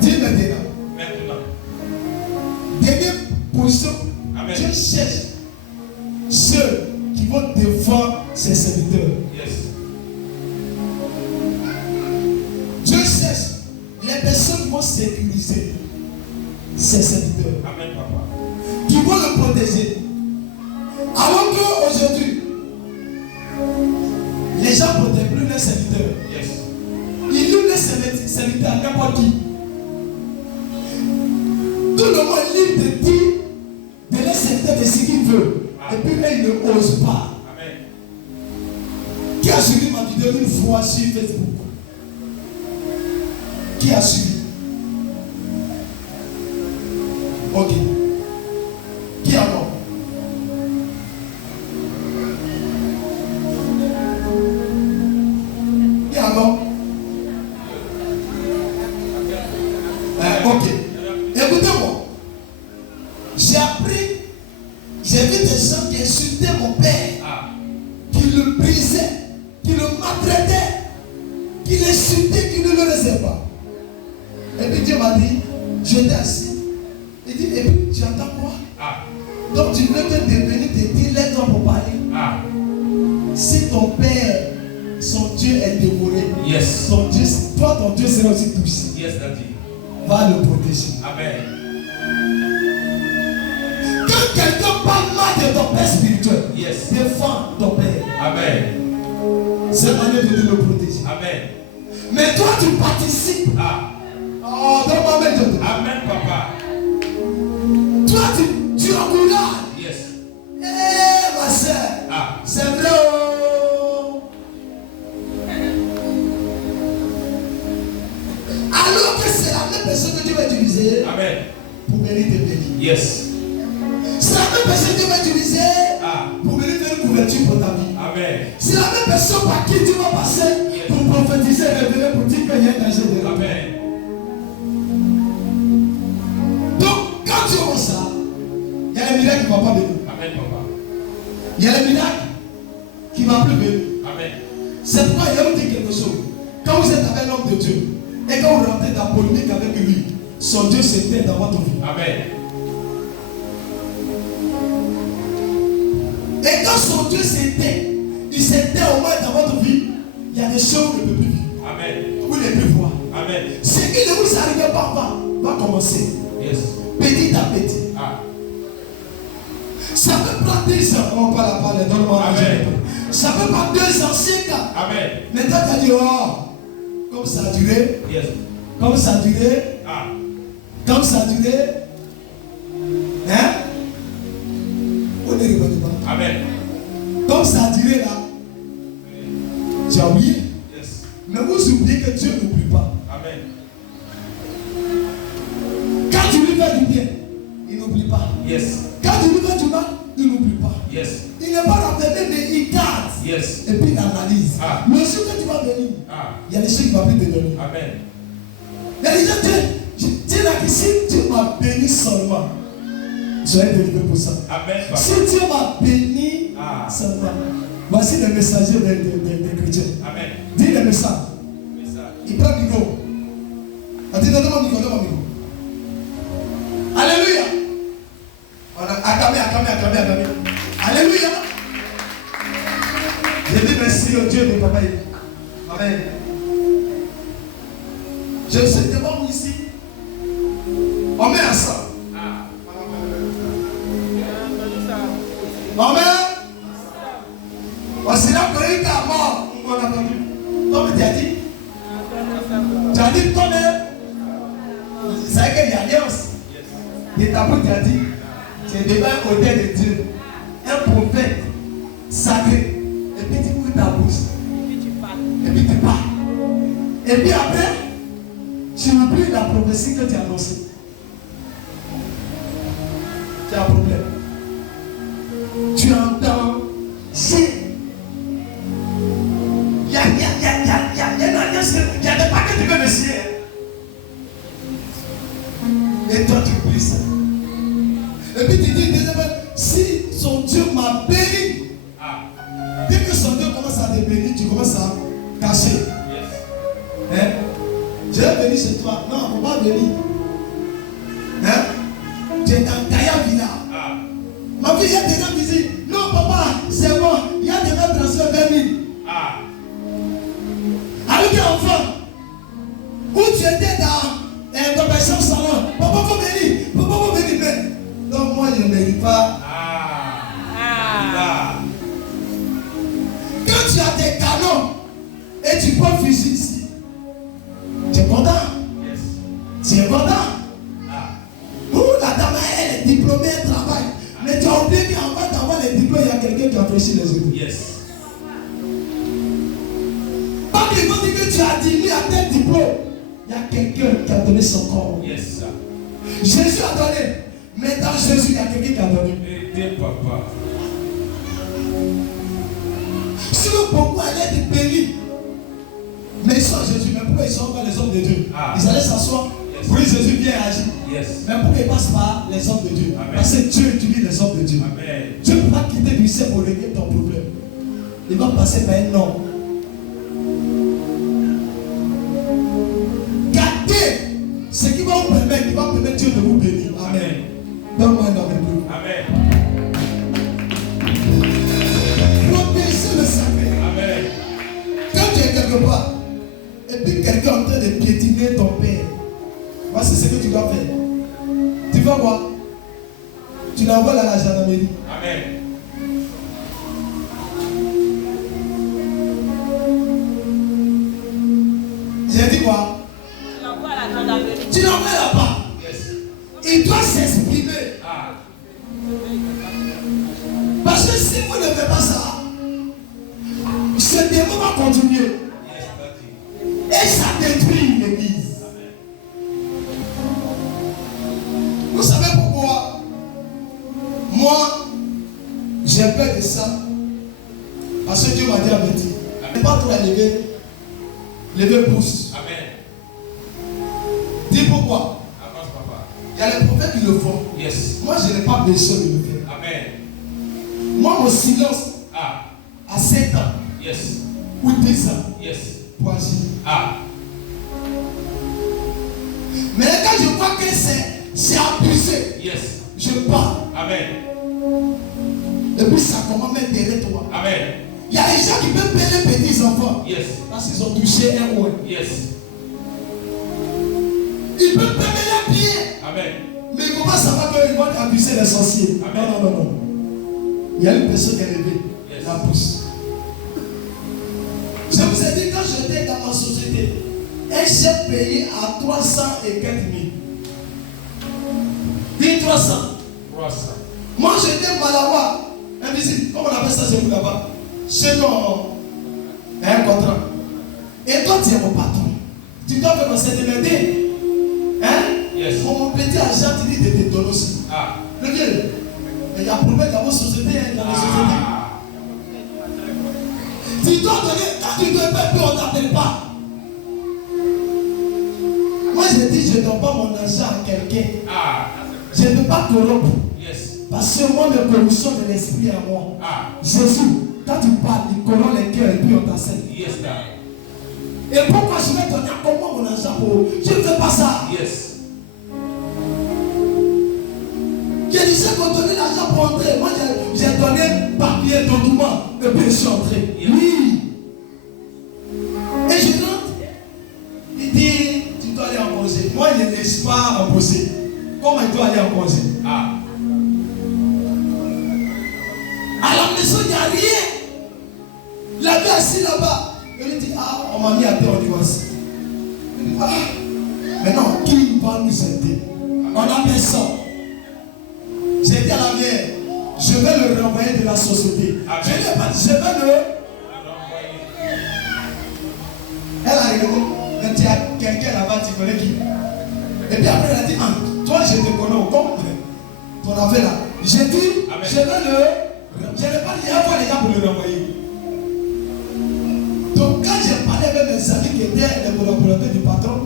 dis maintenant. Maintenant. Dernière position, Amen. Dieu cherche ceux qui vont défendre ses serviteurs. Yes. Dieu cherche les personnes qui vont sécuriser ses serviteurs, Amen, papa. qui vont le protéger. Alors qu'aujourd'hui, les gens ne protègent plus leurs serviteurs. Yes. Ils louent leurs serviteurs à n'importe qui. Tout le monde est libre de dire de leur serviteur de ce qu'il veut. Et puis là, ils ne osent pas. Amen. Qui a suivi ma vidéo une fois sur Facebook? Qui a suivi? Ok. Qui a non? Qui a non? Ok. Écoutez-moi. J'ai appris, j'ai vu des gens qui insultaient mon père, Ah. qui le brisaient, qui le maltraitaient, qui l'insultaient, qui ne le laissaient pas. Et puis Dieu m'a dit, j'étais assis. Il dit, et puis tu entends quoi? Ah. Donc tu veux que devenir te dire les hommes pour parler. Ah. Si ton père, son Dieu est dévoré, Yes. ton Dieu, toi ton Dieu sera aussi touché. Yes, Daddy. Va le protéger. Amen. Quand quelqu'un parle mal de ton père spirituel, Yes. défends ton père. Amen. C'est la manière de Dieu le protéger. Amen. Mais toi tu participes. Ah. Oh, donne-moi maintenant. Amen, papa. Toi tu encourages. Yes. Eh ma soeur, Ah. c'est vrai. Oh. Alors que c'est la même personne que Dieu va utiliser Amen. pour venir te bénir. Yes. C'est la même personne que Dieu va utiliser Ah. pour venir faire une couverture pour ta vie. Amen. C'est la même personne par qui tu vas passer pour prophétiser et révéler pour dire qu'il y a un danger de la vie. Amen. Donc, quand tu vois ça, il y a les miracles qui ne vont pas venir. Amen, papa. Il y a les miracles qui ne vont plus venir. Amen. C'est pourquoi il y a vous dire quelque chose. Quand vous êtes avec l'homme de Dieu et quand vous rentrez dans polémique avec lui, son Dieu s'éteint dans votre vie. Amen. Et quand son Dieu s'éteint, il s'éteint au moins dans votre vie, il y a des choses que vous ne pouvez plus vivre. Amen. Vous ne pouvez plus voir. Amen. Ce qui ne vous arrive pas va commencer. Yes. Petit à petit. Ah. Ça peut prendre 10 ans. On parle à parler, donne-moi un Amen. exemple. Ça peut prendre 2 ans, 5 ans. Amen. Maintenant, tu as dit, oh, comme ça a duré, Yes. comme ça a duré, Ah. comme ça a duré. Hein? On est revenu pas. Amen. Comme ça a duré là, tu as oublié. Yes. Mais Mais vous oubliez que Dieu n'oublie pas. Amen. Quand tu lui fais du bien, il n'oublie pas. Yes. Quand tu lui fais du mal, il n'oublie pas. Yes. Il n'est pas renfermé, mais il garde. Yes. Et puis il analyse. Ah. Le jour que tu vas venir, Ah. il y a des choses qu'il ne va plus te donner. Amen. Il y a des gens, Dieu l'a dit, si Dieu m'a béni seulement, je vais délivrer pour ça. Amen. Papa. Si Dieu m'a béni seulement, voici les messagers des chrétiens. Amen. Dis les messages. Il prend le micro. Dis, donne-moi le micro, donne-moi le micro. Alléluia. On a acclamé. Alléluia. Je dis merci au Dieu de papa. Amen. Je suis devant vous ici. On met ensemble. Amen. Voici la prière à mort. On a entendu. Comme tu as dit. Tu as dit comme c'est vrai qu'il y a alliance. Et ta bouche a dit, tu es devant un autel de Dieu, un prophète sacré. Et puis tu ouvres ta bouche. Et puis tu parles. Et puis après, tu oublies la prophétie que tu as annoncée. Tu as un problème. Tu entends, il y a une alliance, il y a des paquets de messieurs. Et toi tu oublies ça. Et puis tu dis, si son Dieu m'a béni, dès que son Dieu commence à te bénir, tu commences à cacher. Yes. Hein? Je vais venir chez toi. Non, il ne faut pas venir. Hein? Tu es dans Kaya Villa. Ma fille, il y a des gens qui disent, non papa, c'est bon, il y a des gens transfert 20 000. Avec un enfant, où tu étais dans ton salon, papa faut venir, mais non, moi je ne mérite pas. Quand tu as des canons et tu prends fusil ici, tu es content. Tu es content. La dame, elle est diplômée, elle travaille. Mais tu as oublié qu'en bas d'avoir les diplômes, il y a quelqu'un qui a prêché les autres. Yes. Quand ils vont dire que tu as dit lui à tel diplôme, il y a quelqu'un qui a donné son corps. Yes. Jésus a donné. Mais dans Jésus, il y a quelqu'un qui a donné. Aidez papa. Sur pourquoi elle est bénie. Mais ils sont Jésus. Mais pourquoi ils sont pas les hommes de Dieu? Ils allaient s'asseoir. Yes. Oui, Jésus vient agir. Yes. Mais pourquoi ils passent par les hommes de Dieu? Amen. Parce que Dieu utilise les hommes de Dieu. Amen. Dieu ne peut pas quitter du ciel pour régler ton problème. Il va passer par un homme. Gardez ce qui va vous permettre Dieu de vous bénir. Amen. Donne-moi un homme. Amen. Protégez le sacré. Amen. Quand tu es quelque part, et puis quelqu'un est en train de piétiner ton père, voici ce que tu dois faire. Tu vas voir. Tu l'envoies à la gendarmerie. Amen. J'ai dit quoi? Tu l'envoies là-bas. Yes. Il doit s'exprimer. Parce que si vous ne faites pas ça, ce démon va continuer. Et ça détruit l'église. Vous savez pourquoi? Moi, j'ai peur de ça. Parce que Dieu m'a dit à me dire, ne pas trop lever pouce. Amen. Dis pourquoi? Avance papa. Il y a les prophètes qui le font. Yes. Moi, je n'ai pas besoin de le faire. Amen. Moi, mon silence à 7 ans Yes. ou 10 ans Yes. pour agir. Mais quand je vois que c'est abusé, Yes. je parle. Amen. Et puis ça commence à mettre derrière toi. Amen. Il y a des gens qui peuvent payer les petits enfants. Yes. Parce qu'ils ont touché un ouin. Yes. Ils peuvent payer les pieds. Amen. Mais il ne faut pas savoir qu'ils vont abuser les sorciers. Amen. Non. Il y a une personne qui est levée. Yes. La pousse. Je vous ai dit, quand j'étais dans ma société, un chef payé à 300 et quelques mille. Dis 300. 300. Moi j'étais malawa. Invisible. Comment on appelle ça chez vous là-bas? Chez nous, un contrat. Et toi tu es mon patron, tu dois faire cette m'aider. Hein? Yes. Mon petit agent, tu dis de te donner aussi. Ah. Le vieux, il y a un problème dans vos sociétés, dans les sociétés. Tu dois donner, quand tu dois faire plus, on ne t'appelle pas. Moi, je dis, je ne donne pas mon argent à quelqu'un. Ah. Je ne peux pas corrompre. Yes. Parce que moi, mes corruptions de l'esprit à moi. Ah. Jésus, quand tu parles, il corrompt les cœurs et puis on t'enseigne. Yes, God. Et pourquoi je vais donner à comment mon argent pour... Je ne fais pas ça. Yes. Je disais qu'on donnait l'argent pour entrer. Moi, j'ai donné papier, document, et puis je suis entré. Yes. Oui. Et je rentre. Il dit, tu dois aller en congé. Moi, je ne laisse pas en congé. Comment il doit aller en congé? Ah. À la maison, il n'y a rien. La vie assis là-bas. Il dit, ah, on m'a mis à terre, on dit voici. Il dit, ah, maintenant, qui va nous aider? On a personne. J'ai dit à la mère, je vais le renvoyer de la société. Amen. Je n'ai pas dit, je vais le. Elle a regardé, mais tu as quelqu'un là-bas, tu connais qui? Et puis après, elle a dit, ah, toi, je te connais, comme ton affaire là. J'ai dit, Amen. je vais le. Je n'ai pas dit, il y a les gens pour le renvoyer. Donc, quand j'ai parlé avec mes amis qui étaient les collaborateurs du patron,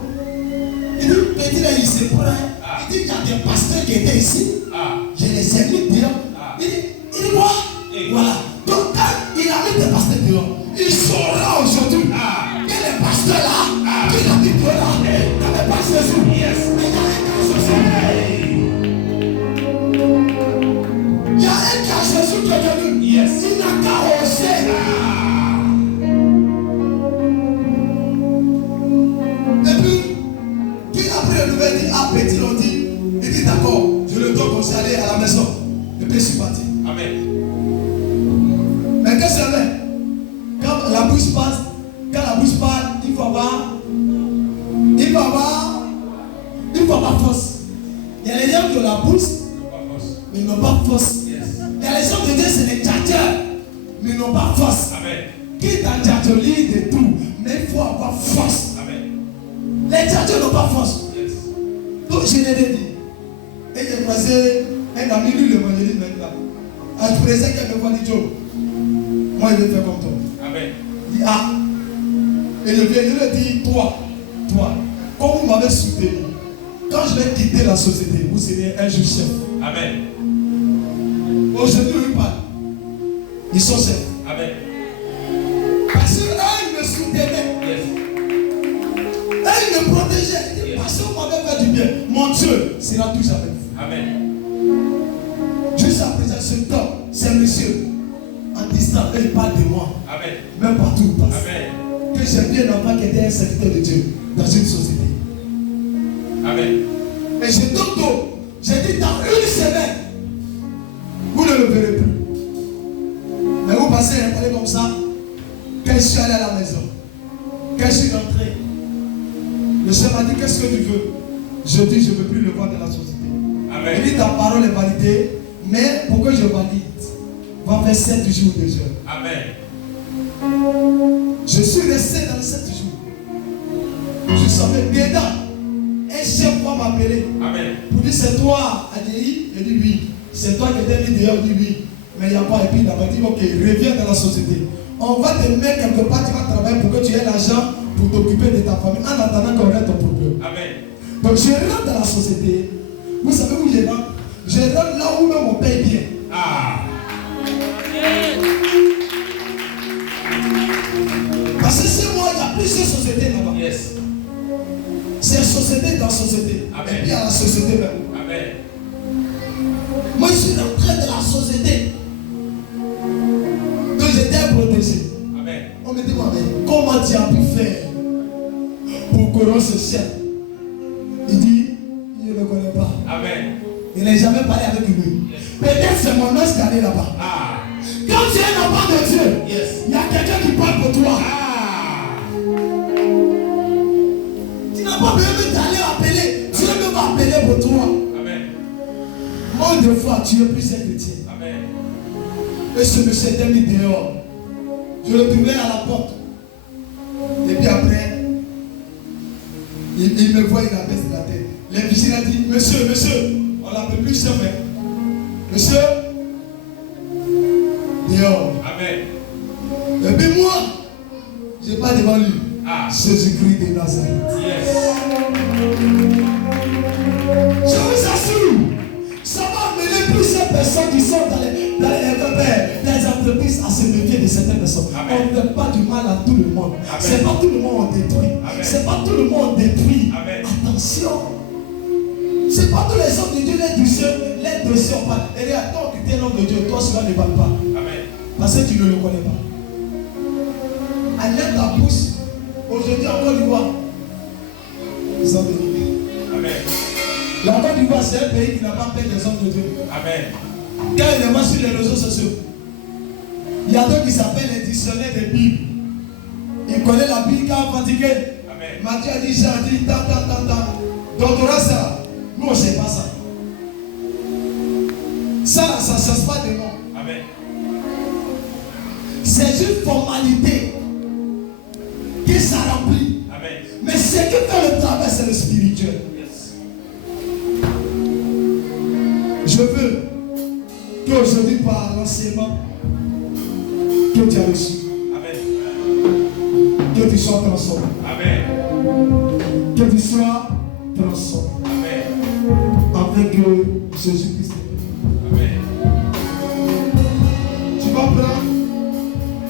il dit, petit là, il se prend. Il dit, il y a des pasteurs qui étaient ici. Ah. Je les ai mis dehors. Ah. Il dit quoi? Hey. Voilà. Donc, quand il a mis des pasteurs dehors, il saura aujourd'hui Ah. que les pasteurs là, qu'il a mis dehors là, n'avaient pas Jésus. Yes. Mais il y a un cas Jésus qui est venu. Yes. Il n'a qu'à oser. Et puis, qu'il a pris le nouvel, dit, ah, petit, on dit, il dit, d'accord, je le dois qu'on s'est allé à la maison. Et puis, je suis parti. Amen. Mais qu'est-ce que c'est vrai? Quand la bouche passe, quand la bouche parle, il faut avoir force. Il y a les gens qui ont la bouche, mais ils n'ont pas force. Yes. Il y a les gens qui disent c'est les tchatcheurs, mais ils n'ont pas force. Amen. Qui t'a tchatcholé de tout, mais il faut avoir force. Amen. Les tchatcheurs n'ont pas force. Yes. Donc je l'ai dit. Et j'ai croisé un ami, lui, l'évangéliste maintenant. À ce présent, quelqu'un me voit, dit Joe, moi je vais faire comme toi. Amen. Il dit ah. Et je viens, je lui dis, toi, comme vous m'avez soutenu, quand je vais quitter la société, vous serez un juge chef. Amen. Aujourd'hui, ils parlent. Ils sont chefs. Amen. Parce qu'eux, ils me soutenaient. Yes. Eux, ils me protégeaient. Ils disent, parce que vous m'avez fait du bien. Mon Dieu sera toujours avec vous. Amen. Jusqu'à présent, ce temps, c'est monsieur. En distant, eux, ils parlent de moi. Amen. Même partout où ils passent. Amen. Que j'ai vu un enfant qui était un serviteur de Dieu dans une société. Amen. Et j'ai dit, j'ai dit dans une semaine, vous ne le verrez plus. Mais vous passez un temps comme ça, quand je suis allé à la maison, quand je suis rentré, le chef m'a dit, qu'est-ce que tu veux? Je dis, je ne veux plus le voir dans la société. Amen. Il dit, ta parole est validée, mais pour que je valide, va faire 7 jours déjà. Amen. Je suis resté dans les 7 jours. Je savais bien dedans. Un chef va m'appeler. Amen. Pour dire c'est toi, Adéhi. Il dit oui. C'est toi qui étais mis dehors. Il dit oui. Mais il n'y a pas. Et puis il m'a dit ok, reviens dans la société. On va te mettre quelque part, tu vas travailler pour que tu aies l'argent pour t'occuper de ta famille en attendant qu'on règle ton problème. Amen. Donc je rentre dans la société. Vous savez où je rentre? Je rentre là où même on paye bien. Ah. Parce que c'est moi, il y a plusieurs sociétés là-bas. Yes. C'est société dans société. Amen. Et puis il y a la société même. Amen. Moi je suis rentré de la société. Donc j'étais protégé. Amen. On me demandait comment tu as pu faire pour corrompre ce chef. Il dit, je ne le connais pas. Amen. Il n'a jamais parlé avec lui. Yes. Peut-être c'est mon âge qui allait là-bas. Ah. Quand tu es un enfant de Dieu, Yes. il y a quelqu'un qui parle pour toi. Ah. Tu n'as pas besoin d'aller appeler. Dieu ne va appeler pour toi. Amen. Moins de fois, tu es plus un chrétien. Amen. Et ce monsieur était mis dehors. Je le trouvais à la porte. Et puis après, Il me voit, il abaisse la tête. Les vigilants disent, monsieur, on l'appelle plus chef. Monsieur, dehors. Amen. Et puis moi, je n'ai pas devant lui. Jésus-Christ de Nazareth. Yes. Je vous assure, ça va amener plusieurs personnes qui sont dans les entreprises à se méfier de certaines personnes. Amen. On ne fait pas du mal à tout le monde. C'est pas tout le monde on détruit. C'est pas tout le monde on détruit. Amen. Attention. C'est pas tous les hommes de Dieu, les dossiers on parle. Et regarde, toi tu es l'homme de Dieu, toi cela ne parle pas. Amen. Parce que tu ne le connais pas. Enlève ta bouche. Aujourd'hui en Côte d'Ivoire, ils ont béni. Amen. La Côte d'Ivoire, c'est un pays qui n'a pas peur des hommes de Dieu. Amen. Quand il est marche sur les réseaux sociaux, il y a d'autres qui s'appellent les dictionnaires des Bibles. Il connaît la Bible quand fatigué. Amen. Matthieu a dit, Jean a dit, tant. Doctorat, ça. Nous, on ne sait pas ça. Ça ne change pas de nom. Amen. C'est une formalité que ça remplit. Amen. Mais ce qui fait le travail, c'est le spirituel. Yes. Je veux qu'aujourd'hui, par l'enseignement que tu as reçu, Amen. que tu sois transformé. Amen. Que tu sois transformé. Amen. Avec Jésus-Christ.